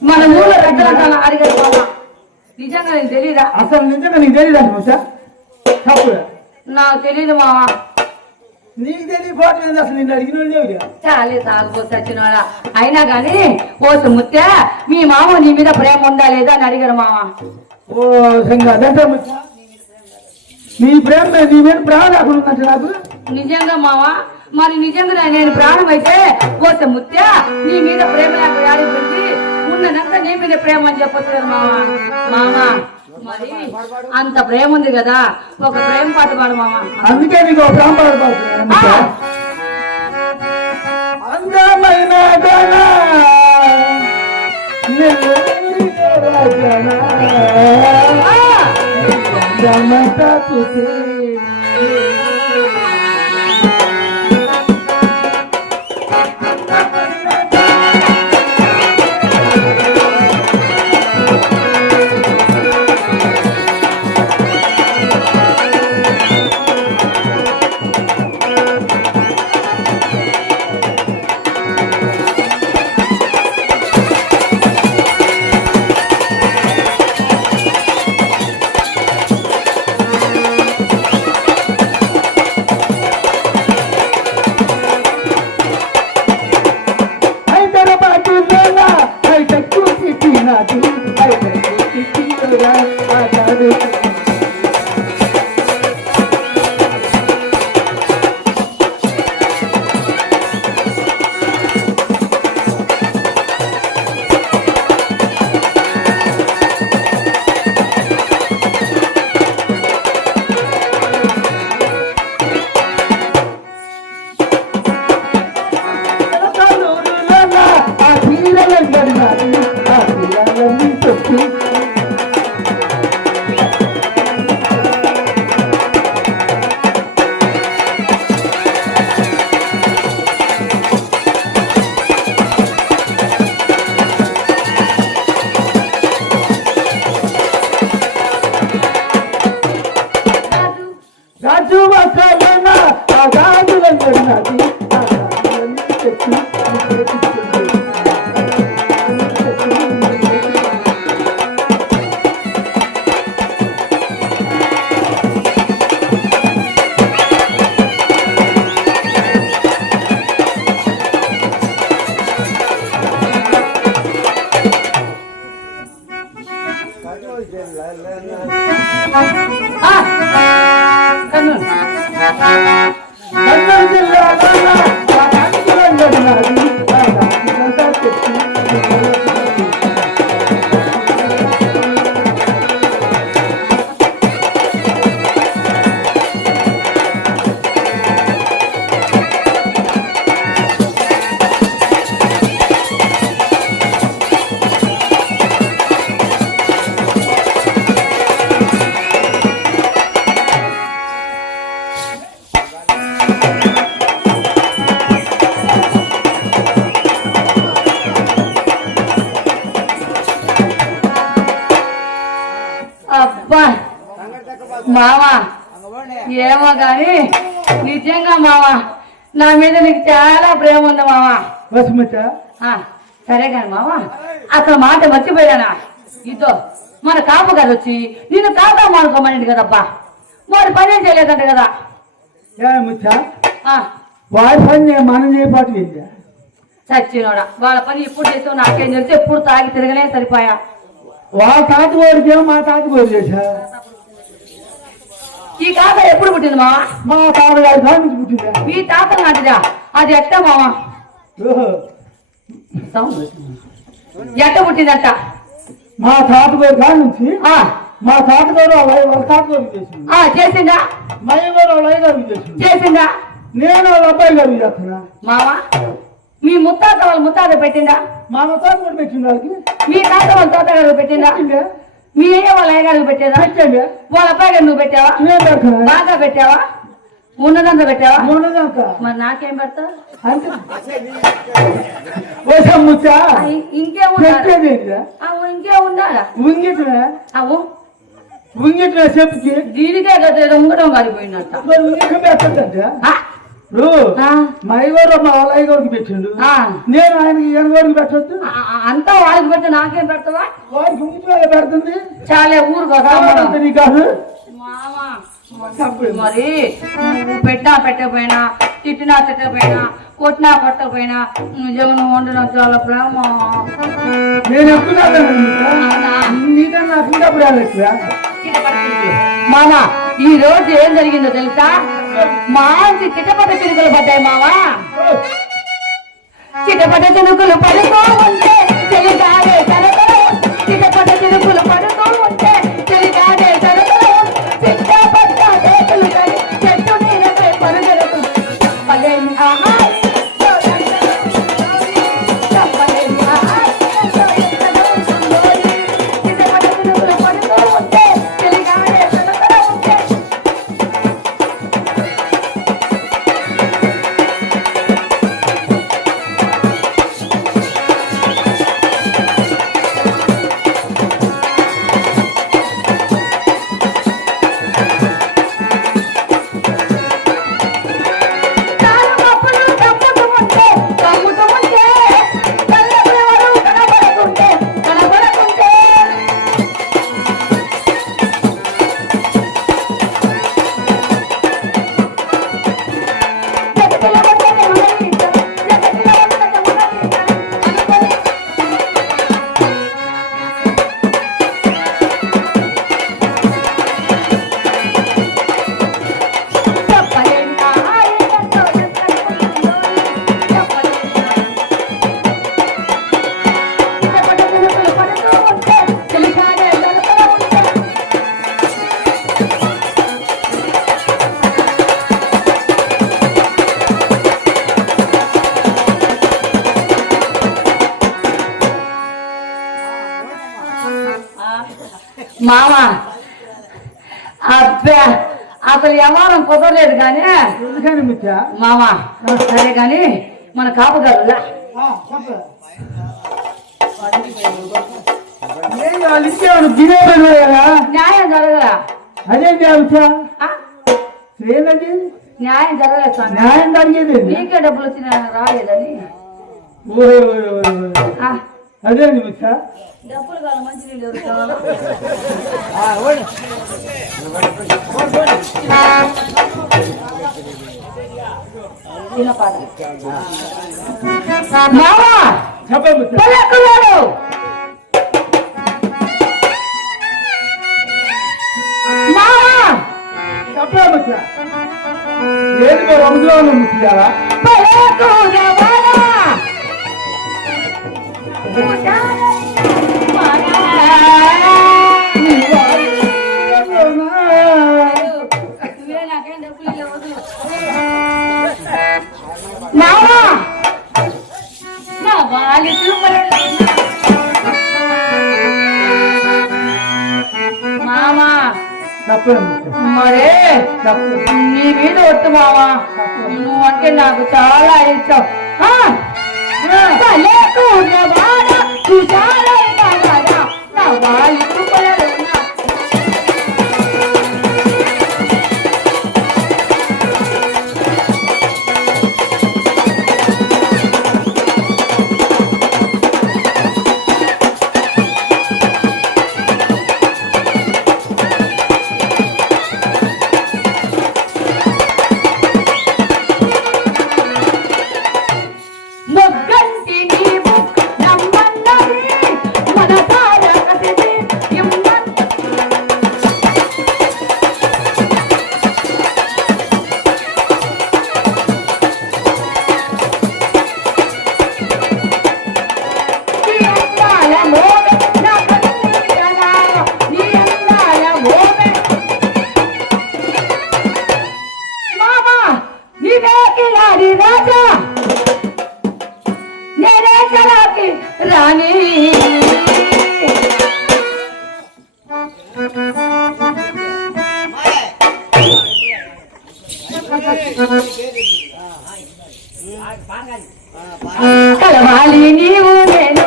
మన ఊళ్ళో పెద్దలు అడిగారు మావా. నిజంగా నేను తెలీదా? అసలు నిజంగా నీకు తెలియదు ముచ్చా? చెప్పురా. నాకు తెలీదు మావా. నీకు తెలియపోవట్లేదు అసలు నిన్ను అడిగిన చాలే తాగుపో సచ్చినోడా. అయినా గాని ఓ ముత్య మీ మామ నీ మీద ప్రేమ ఉందా లేదా అని అడిగారు మావా. ఓ సంగ అదంటే ముచ్చా నీ ప్రేమ నీ మీద ప్రాణం లేకుండా ఉందంటే నాకు. నిజంగా మావా. మరి నిజంగా నేను ప్రాణం అయితే పోతే ముత్య నీ మీద ప్రేమ లేక ఆడిపోయింది ఉన్నదంతా నీ మీద ప్రేమ అని చెప్పొచ్చు కదా మావా. మామా మరి అంత ప్రేమ ఉంది కదా ఒక ప్రేమ పాట పాడు మామా. అందుకే నీకు ఒక ప్రేమ పాట పాడుతున్నా. అందమైన మావా ఏమో గాని నిజంగా మావా నా మీద నీకు చాలా ప్రేమ ఉంది మావా. సరే కాని మావా అసలు మాట మర్చిపోయానా. ఇదో మన కాపు గారు వచ్చి నిన్ను కాకా మానుకోమని కదబ్బా. వాడు పని చేయలేదంట కదా. వాడి పని మనం చేయపాటు చచ్చినోడా వాళ్ళ పని ఇప్పుడు చేస్తావు నాకేం తెలిసి ఎప్పుడు తాగి తిరగలే సరిపోయా వాళ్ళ తాత కోరికే మా తాత కోరి చేశా ఈ తాత ఎప్పుడు పుట్టింది మావా మా తాత గారి కాడ నుంచి పుట్టిందా మీ తాత నాటిదా అది ఎట్ట మావా ఓహో. ఎట్ట పుట్టిందట మా తాత గారి కాడ నుంచి ఆ, మా తాత గారు వాళ్ళ తాత గారికి చేసింది ఆ, చేసిందా మా అయ్య గారు వాళ్ళ అయ్య గారికి చేసింది చేసిందా నేను వాళ్ళ అబ్బాయి గారికి చేస్తున్నా మావా మీ ముత్తాత వాళ్ళ ముత్తాత పెట్టిందా మా తాత కూడా పెట్టింది వాళ్ళకి మీ తాత వాళ్ళ తాత గారు పెట్టిందా పెట్టిందే మీ అయ్య వాళ్ళ అయ్య గారికి పెట్టేదా పెట్టండి వాళ్ళ అబ్బాయి గారు నువ్వు పెట్టావా నేను పెడతాను బాగా పెట్టావా ఉన్నదంతా పెట్టావా మొన్నదంతా మరి నాకేం పెడతావు అంతే ఓసా ముచ్చా ఇంకేముందా పెట్టేది ఏంటిదా? ఇంకేముందా ఉంగిట్లే అవు ఉంగిట్లే చెప్పుకి దీనికే కదా ఉంగడం కాలిపోయినట్ట మరి ఉంగిట్ల పెట్టద్దంటే ఆ, ఇప్పుడు ఆ, మా అయ్యగారు మా వాళ్ళ అయ్యగారికి పెట్టిండు ఆ. నేను ఆయనకి ఈయన గారికి పెట్టొద్దు అంతా వాళ్ళకి పెడితే నాకేం పెడతావా వారికి ఉంగిట్లే పెడుతుంది చాలే ఊరు కదా కావాలంటే నీ కాదు మామా తప్పు. మరి నువ్వు పెట్టినా పెట్టకపోయినా తిట్టినా తిట్టకపోయినా కొట్టినా కొట్టకపోయినా నిజంగా నువ్వు వండడం చాలా ప్రేమ నేను ఎప్పుడు నీకన్నా చిన్నప్పుడు ఎక్కువ మామ ఈ రోజు ఏం జరిగిందో తెలుసా మంచి చిట్టపట చినుకులు పడ్డాయి మావా చిట్టపట చినుకులు పడుతూ ఉంటే చెలిగాడే సరసలు చిట్టపట చినుకులు పడుతూ ఉంటే చెలిగాడే సరసలు చిట్ట పట్ట చేతులు కడి చెట్టు నీడపై పరుగెడుతూ చెప్పలేని ఆహాయ్ చెప్పలేని ఆహాయ్ చిట్టపట చినుకులు పడుతూ ఉంటే చెలిగాడే సరసలు ఉంటే మామా అబ్బా అసలు వ్యవహారం కుదరలేదు కానీ ఎందుకని మిత్యా మామా సరే కానీ మన కాపుగారులా వాళ్ళు ఇచ్చేవాడు గిరేవాడు న్యాయం జరగదా అదేంటి మిత్యా ఆ? ఏంటండి న్యాయం జరగలేదు స్వామి న్యాయం జరిగేది నీకే డబ్బులు వచ్చిన రాలేదని ఓరే ఓరే ఓరే ఓరే ఆ, అదేంటి మిత్యా డబ్బులు కాదు మంచి నీళ్ళు దొరుకుతావా? మామా చెప్పండి మిత్యా పెళ్ళెక్కున్నాడు. మామా చెప్పండి మిత్యా ఏంటి మరి రంజాన్ మిత్యా పెళ్ళెక్కున్నాడా? మామా నా వాలి మామా చెప్పండి మిత్యా మరే నీ మీద వద్దు మావా నువ్వు అంటే నాకు చాలా ఇష్టం నా వాలి మొగ్గంత నీలాడి రాజా నేనే కరాకి రాణి కలవాలి నీవు నేను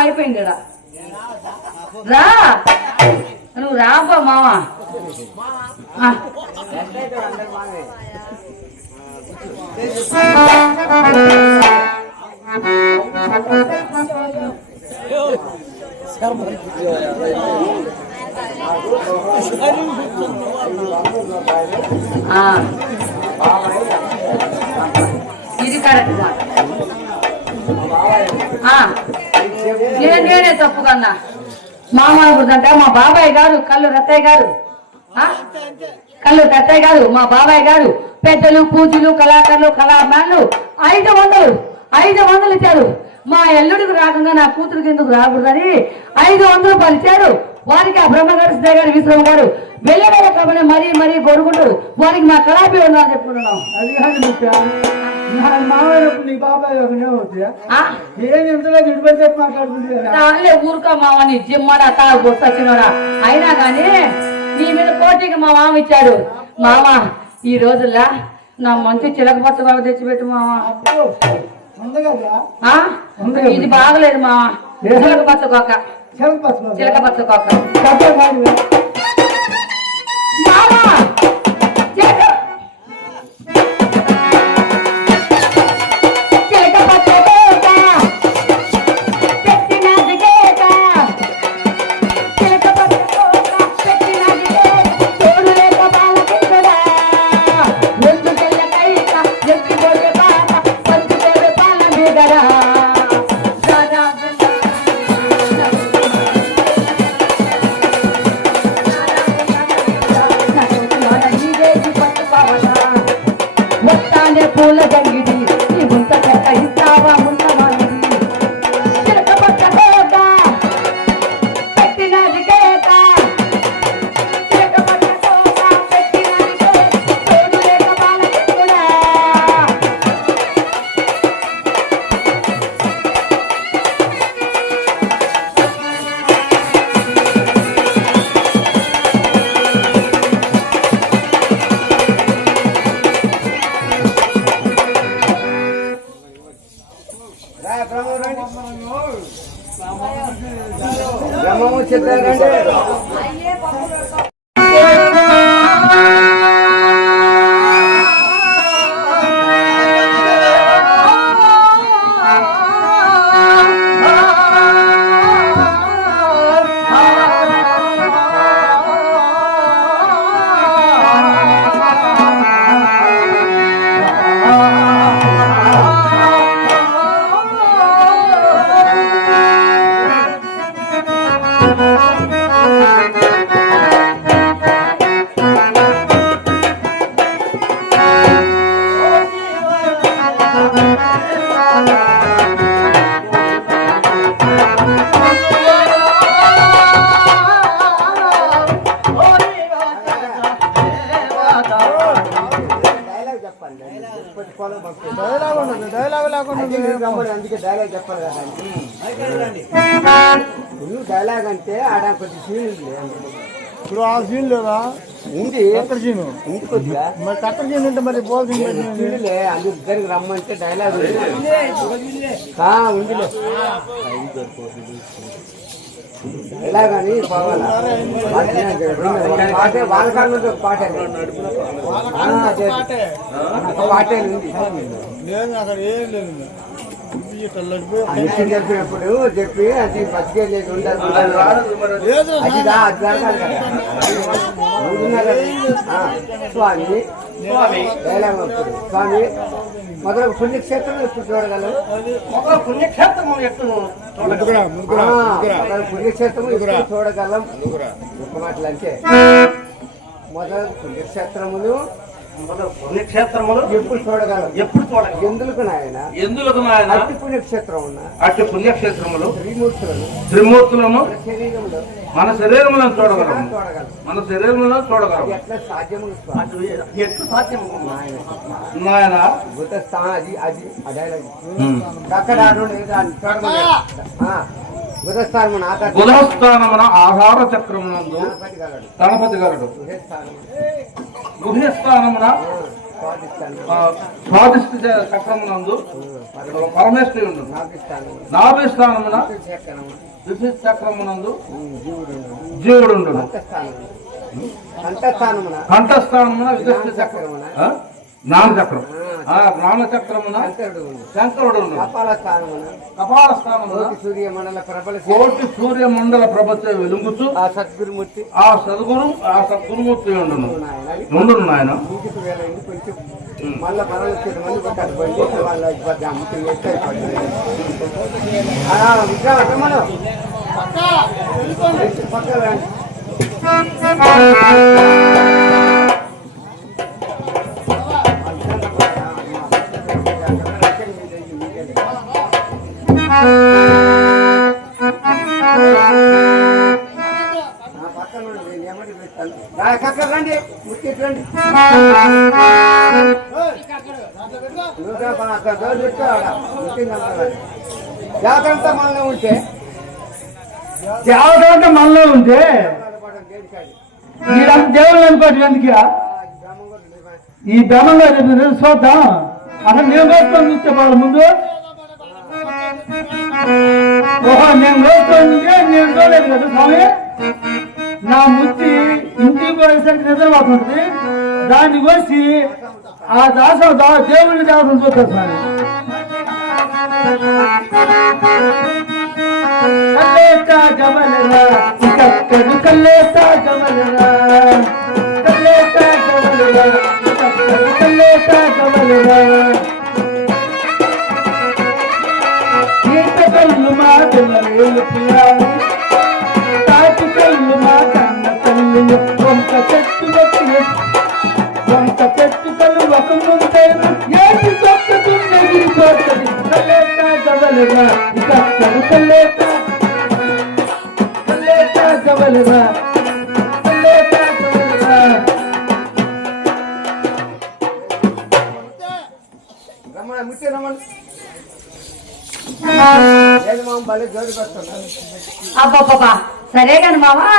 అయిపోయింది రా నువ్వు రాబో మావా ఇది కరెక్ట్ నేనే తప్పు కన్నా మామ అనుకుంటుంటే మా బాబాయ్ గారు కళ్ళు రత్తయ్య గారు మా బాబాయ్ గారు పెద్దలు పూజలు కళాకారులు కళాభిమానులు 500 ఇచ్చారు. మా ఎల్లుడికి రాకుండా నా కూతురికి ఎందుకు రాకూడదని 500 రూపాయలు ఇచ్చారు. వారికి ఆ బ్రహ్మగారు సిద్ధయ్య గారు విశ్రమ గారు వెళ్ళవేళ కాబట్టి మరీ కోరుకుంటూ వారికి మా కళాపి ఉందని చెప్పుకుంటున్నాం. అది కాదు మామయ్యప్పుడు నీ బాబాయ్ ఏం మాట్లాడుతుంది ఊరుకో మామని జిమ్మడా తాగుకొచ్చినోడా అయినా కానీ నీ మీద కోటికి మా మామ ఇచ్చాడు. మామ ఈ రోజుల్లో నా మంచి చిలకపచ్చ బాగా తెచ్చిపెట్టు మామ. ఇది బాగలేదు మామ. చిలకపచ్చ కోక చిలకపచ్చ కోక పూల గంగిడి ఈ ముంత చెక్క ఇస్తావా ముంతవాడి చిలకపచ్చ కోట పెట్టినది కేట చిలకపచ్చ కోట పెట్టినది కేట తోడు లేక బాలకిందుడా అందుకే డైలాగ్ చెప్పాలి కదా. నువ్వు డైలాగ్ అంటే ఆడ కొద్ది సీన్ ఉంది. ఇప్పుడు ఆ సీన్ లేదా ఉంది కత్తర్ సీన్ ఇంటికి వద్దా మరి కత్తర్ సీన్ అంటే మరి పోల్సింది సీన్లే అందుకు ఇద్దరికి రమ్మంటే డైలాగ్ ఉందిలే. డైలాగ్ అని పోవాలా పాటే వాళ్ళ కాలంలో ఒక పాటే పాటే ఉంది. లేదు అక్కడ ఏం లేదు. అన్ని చెప్పినప్పుడు చెప్పి అది బతికేది ఉండదు అది స్వామి స్వామి మొదలు పుణ్యక్షేత్రం ఎప్పుడు చూడగలరు పుణ్యక్షేత్రం ఎప్పుడు పుణ్యక్షేత్రం ఎప్పుడు చూడగలం ఒక మాటలు అంటే మొదలు పుణ్యక్షేత్రములు పుణ్యక్షేత్రములు ఎప్పుడు చూడగలం ఎందుకు నాయన అట్టి పుణ్యక్షేత్రం ఉన్న అట్టి పుణ్యక్షేత్రములు త్రిమూర్తులను త్రిమూర్తులను మన శరీరములను చూడగలం మన శరీరములను చూడగలం ఎట్లా సాధ్యము ఎట్లు సాధ్యము నాయన అది అది అదే అక్కడ బుధస్థానమున ఆహార చక్రమునందు గణపతి గలడు గుహ్యస్థానమున స్వాదిష్ట చక్రమునందు పరమేశ్వరుడు నాభిస్థానమున విశిష్ట చక్రమునందు జీవుడు కంఠస్థానమున విశిష్ట చక్రమున జ్ఞానచక్రం జ్ఞానచక్రమున శంకరుడు కపాల స్థానమున కోటి సూర్యమండల ప్రభతో వెలుగుతూ ఆ సద్గురుమూర్తి ఉండును నాయన మళ్ళా పరవచ్చిన మంది కొట్టారు వాళ్ళ పక్కన రండి ముట్టిరండి జాగ్రత్త మనలో ఉంటే దేవుళ్ళు అనుకోటి ఎందుకు ఈ బ్రహ్మంగా చూద్దాం అసలు నేను వేసుకొని చూస్తే వాళ్ళ ముందు ఓహో నేను వేసుకుంటే నేను చూడలేదు కదా స్వామి నా ముచ్చి ఇంటికి పోయేసరికి నిద్రపోతుంది దాన్ని వచ్చి ఆ దాసం దేవుడిని దాసం చూస్తారు స్వామి కల్లేతా గమనరా కల్లేతా గమనరా కల్లేతా గమనరా కల్లేతా గమనరా ఈత కళ్ళు మా పిల్లలు పిల్లలు తాటి కళ్ళు మా కన్న తల్లి వంక చెట్టు కళ్ళు ఒక ముందైనా ఏటి తొక్కుతుంది ఎగిరిపోతుంది కల్లేతా గమనరా కల్లేతా గమనరా కల్లేతా గమనరా రమణ ముట్టి రమణ అబ్బాబ్బా సరే కాని మావా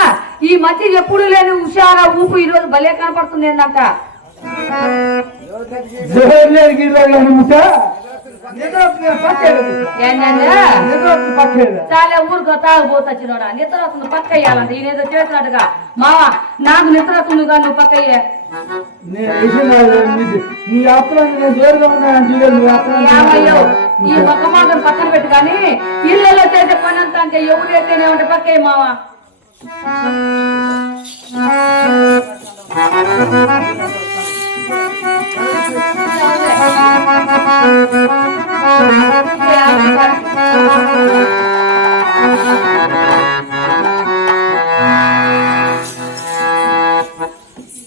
ఈ మధ్య ఎప్పుడు లేని హుషారా ఊపు ఈ రోజు భలే కనపడుతుంది ఏందంట చాలా ఊరుకో తాగుపోతచ్చినోడా నిద్ర వస్తుంది పక్క అయ్యాలంట ఈయనేదో చేసినట్టుగా మావా నాకు నిద్ర వస్తుంది కానీ నువ్వు పక్క అయ్యే ఈ పక్క మాత్రం పక్కన పెట్టు కానీ ఇళ్ళలో చేసే పని అంతా అంటే ఎవరు అయితేనే ఉంటే పక్కే మావా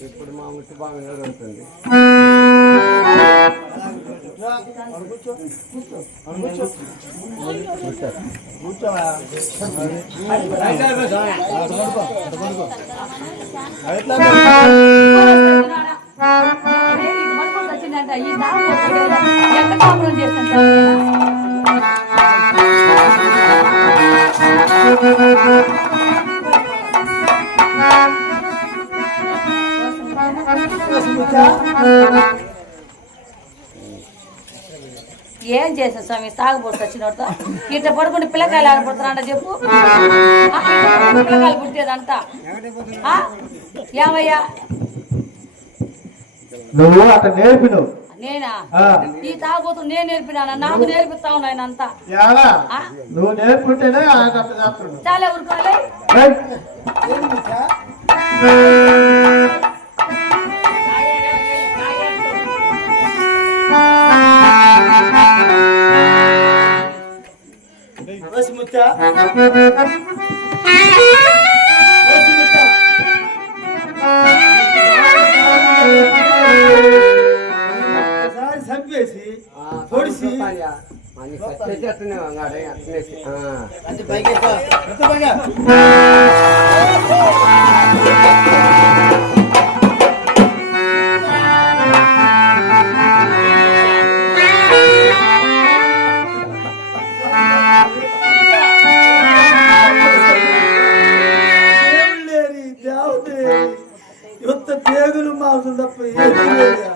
ఇప్పుడు మా ముట్టి బాగా జరుగుతుంది వచ్చిందంట ఈ ఎంత కాపురం చేస్తాను ఏం చేసా స్వామి తాగుబోతు వచ్చినోడితో ఇట్ట పడుకుని పిల్లకాయలు ఆడపడుతున్నా చెప్పు పిల్లకాయలు పుట్టేదంతా ఏమయ్యా నువ్వు అట్లా నేర్పిను నేనా ఈ తాగుతూ నేను నేర్పినా నాకు నేర్పిస్తా ఉన్నాయన అంతా నువ్వు నేర్పుంటేనే ఆయన అట్లా చేస్తున్నాడు. చాలా ఊరుకోవాలి వసిముత్తా చంపేసి పొడిసి యుద్ధ పేగులు మాసం తప్ప ఏమీ లేదా.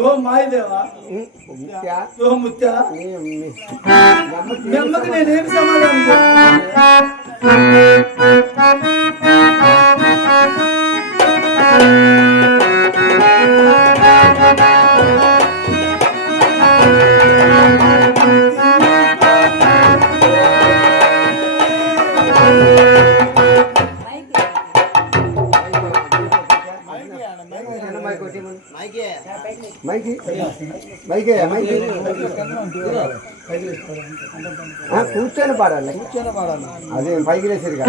ఓ మాయదేవా ఓ ముత్య మీ అమ్మకి నేనేమి సమాధానం కూర్చొని పాడాలి అదే పైకి లేసరిగా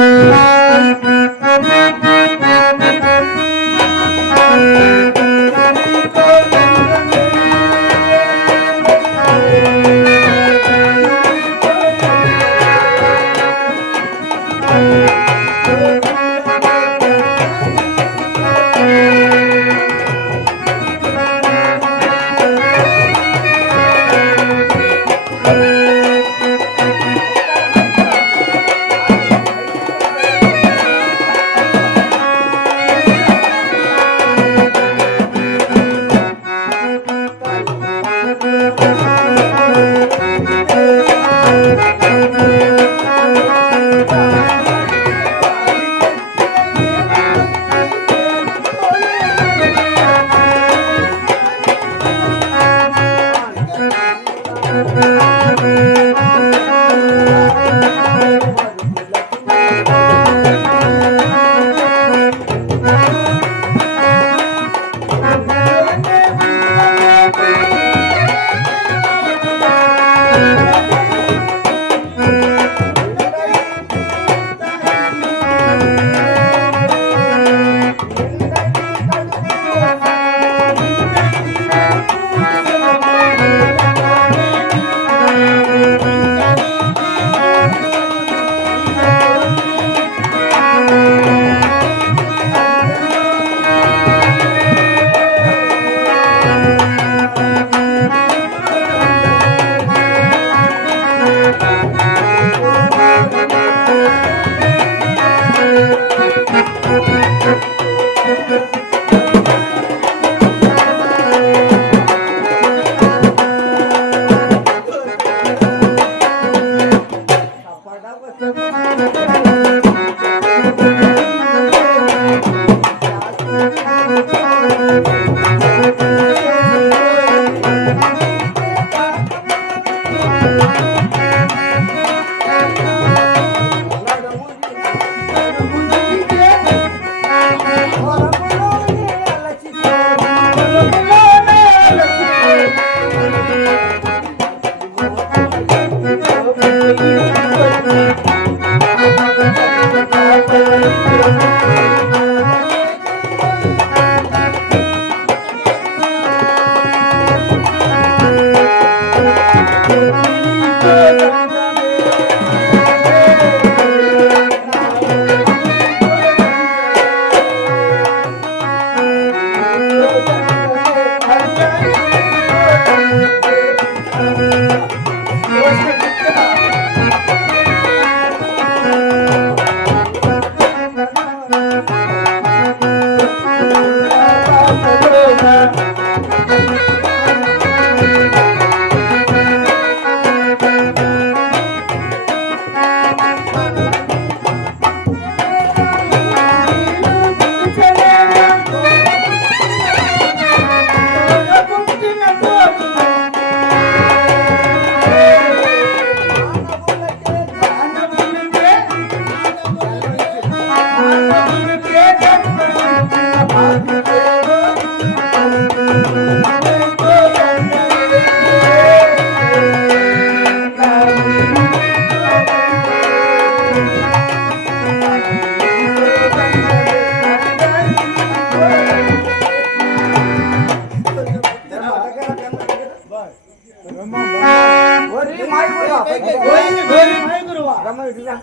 గోరి మాయ గురువా బ్రహ్మ ఇటురా.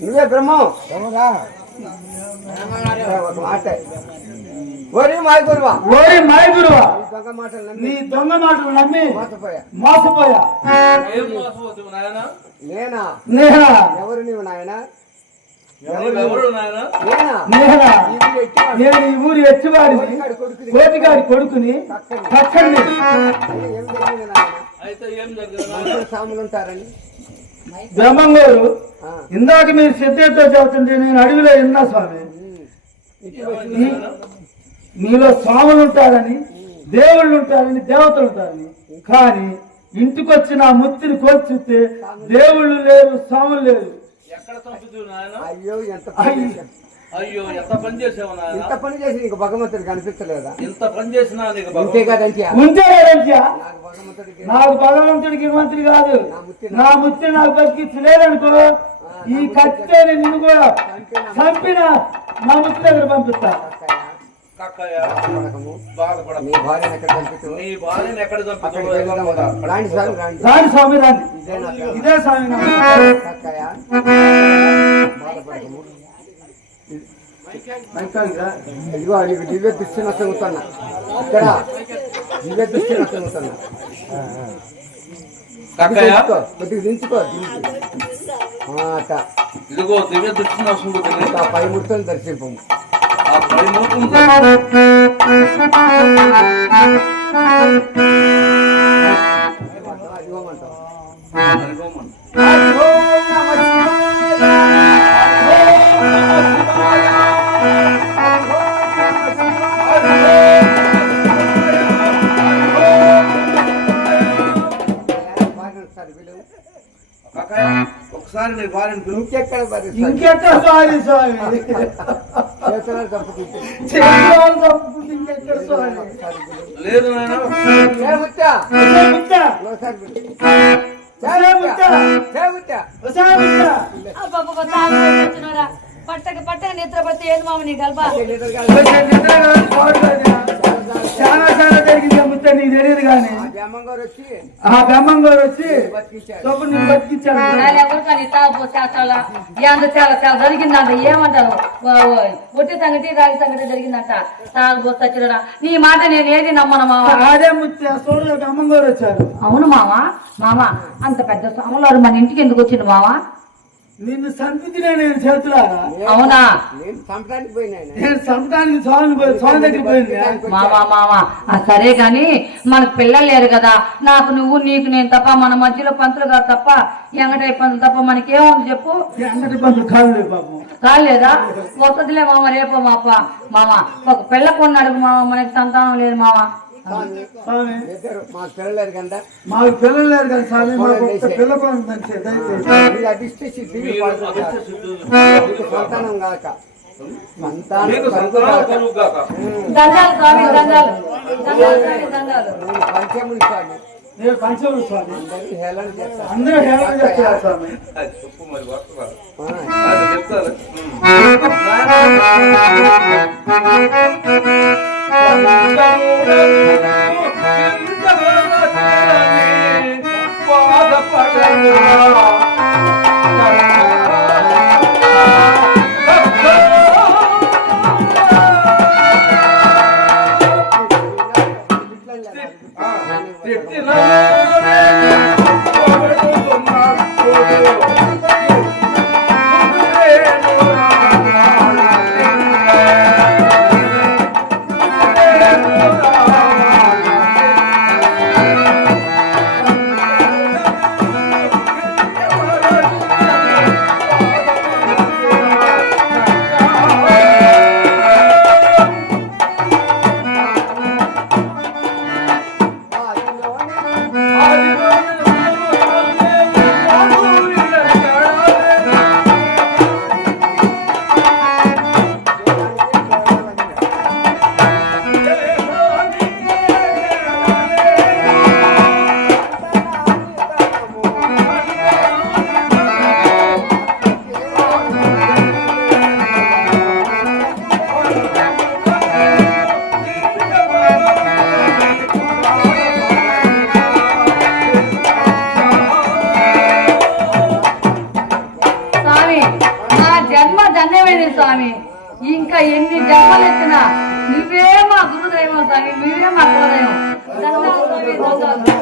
నువ్వే బ్రహ్మం ఒక మాట ఒరే మాయ గురువా ఓరి మాయ గురువా దొంగ మాటలు నమ్మి నీ దొంగ మాటలు నమ్మి మోసపోయా మోసపోయా ఏం మోసపోతావు నాయనా? నేనా నేహా ఎవరు నీవు నాయన ఎవరు నాయనా? నేనా నేహా ఈ ఊరు ఎట్టివాడు. నేను ఈ ఊరి ఎత్తువాడిని కోటిగాడి కొడుకుని పక్కని ఏం జరిగింది నాయన అయితే ఏం జరిగింది నాయనా? మనుషులు సాములు ఉంటారని బ్రహ్మంగారు ఆ. ఇందాక మీరు శ్రద్ధతో చెబుతుంటే నేను అడవిలో విన్నా స్వామి ఇటు వచ్చి మీలో స్వాములు ఉంటారని దేవుళ్ళు ఉంటారని దేవతలు ఉంటారని కానీ ఇంటికొచ్చి నా ముత్తిని కోల్చితే దేవుళ్ళు లేరు స్వాములు లేరు. ఎక్కడ చంపుతావు నాయనా? అయ్యో ఎంత పని చేశావు. అయ్యో ఎంత పని చేసావు నాయనా? ఇంత పని చేసి నీకు భగవంతుడు కనిపించలేదా ఇంత పని చేసినా నీకు అంతే భగవంతుడు కదంటే ఉంటే లేదంట్యా? నాకు భగవంతుడికి నాకు భగవంతుడికి మంత్రి కాదు నా ముత్తి నాకు బతికించలేదనుకో ఈ కత్తిని నిన్ను కూడా చంపిన నా ముత్తి దగ్గర పంపిస్తా. కక్కయ్య, బాధపడకము. బాధపడకు. నీ భార్యను ఎక్కడ చంపుతావు నీ భార్యను ఎక్కడ అక్కడికి చంపుతావు? వెళ్దాం. రాండి స్వామి రాండి రాని స్వామి రాని ఇదే నా ప్రేమ. ఇదే స్వామి నా కక్కయ్య బాధపడకము. ఇదిగో నీకు దివ్య దృష్టి నచ్చగుతున్నా ఇక్కడ దివ్య దృష్టి నచ్చగుతున్నా కక్కయ్య, కొద్దిగా దించుకో అట్ట ఇదిగో దివ్య దృష్టి వస్తుంది. ఆ పై ముడుతో దర్శింపము ఆ పది మూర్తులు అదిగోమంటావు అనుకోమను. కక్కయ్య, ఒకసారి నీ భార్యను పిలువు. ఇంకెక్కడ మరి ఇంకెక్కడ స్వామి స్వామి చేతులను తప్పుకుంటే చేతులు తప్పుకుంటే ఇంకెక్కడ స్వామి లేదు నాయన. చేబుట్టా ఒసే ముత్త, ఒకసారి పిలు. ఒసే ముత్త, చేబుట్టా ఒసే ముత్త. అబ్బబ్బబ్బ, తాగు వచ్చినోరా. పట్టక నిద్రపతి ఏది మామ నీ గల్ప ఒసే నిద్ర కాదు, పాడు కాదు. చాలా చాలా జరిగింది ఆ ముత్త నీకు తెలియదు కానీ బ్రహ్మంగారు వచ్చి ఆ బ్రహ్మంగారు వచ్చి బతికించాడు తప్పు నేను బతికించాడు. ఎవరు కానీ తాగు చాలా చాలా జరిగిందంట. ఏమంటారు ఒట్టి సంగతి రాగి సంగతి జరిగిందంట. తాగుబోతు వచ్చినరా నీ మాట నేను ఏది నమ్మను మామ. అదే ముత్త సోదరు బ్రహ్మంగారు వచ్చారు. అవును మామ అంత పెద్ద స్వాములారు మన ఇంటికి ఎందుకు వచ్చింది మామ? నిన్ను చంపితే నేను చేతులారా అవునా? నేను చంపడానికి పోయినా ఆయన. నేను చంపడానికి స్వామి దగ్గరికి పోయింది. మామ సరే గాని మనకు పిల్లలు లేరు కదా. నాకు నువ్వు నీకు నేను తప్ప మన మధ్యలో పంతులు కాదు తప్ప ఎంగటై పంతులు తప్ప మనకేముంది చెప్పు? అంగటి పంతులు కాదు పాపం. రాలేదా? వస్తుందిలే మామ రేపో మామ ఒక పిల్ల కొన్నాడు మామ, మనకి సంతానం లేదు మామ. స్వామి ఇద్దరు మా పిల్లలేరు కదా మాకు పిల్లలు లేరు కదా స్వామి, మాకు ఒక్క పిల్ల పని మంచి దయచేసి. మీరు అధిష్ట సిద్ధి మీరు పడుతుంది అగస్త్య సిద్ధులు. మీకు సంతానం కాక సంతానం మీకు కలుగు సంతానం కాక. కలుగు గాక. దండాలు స్వామి దండాలు దండాలు. నేను పంచముని స్వామి నేను పంచముడు స్వామి. అందరికీ హేళన చేస్తాను అందరూ హేళన చేస్తున్నారు స్వామి. అది చెప్పు మరి వస్తున్నారు. ఆ. అది చెప్తారు. స్వామి ఇంకా ఎన్ని జన్మలు ఎత్తినా నువ్వే మా గురుదైవం స్వామి నువ్వే మా కులదైవం దండాలు స్వామి, దండాలు.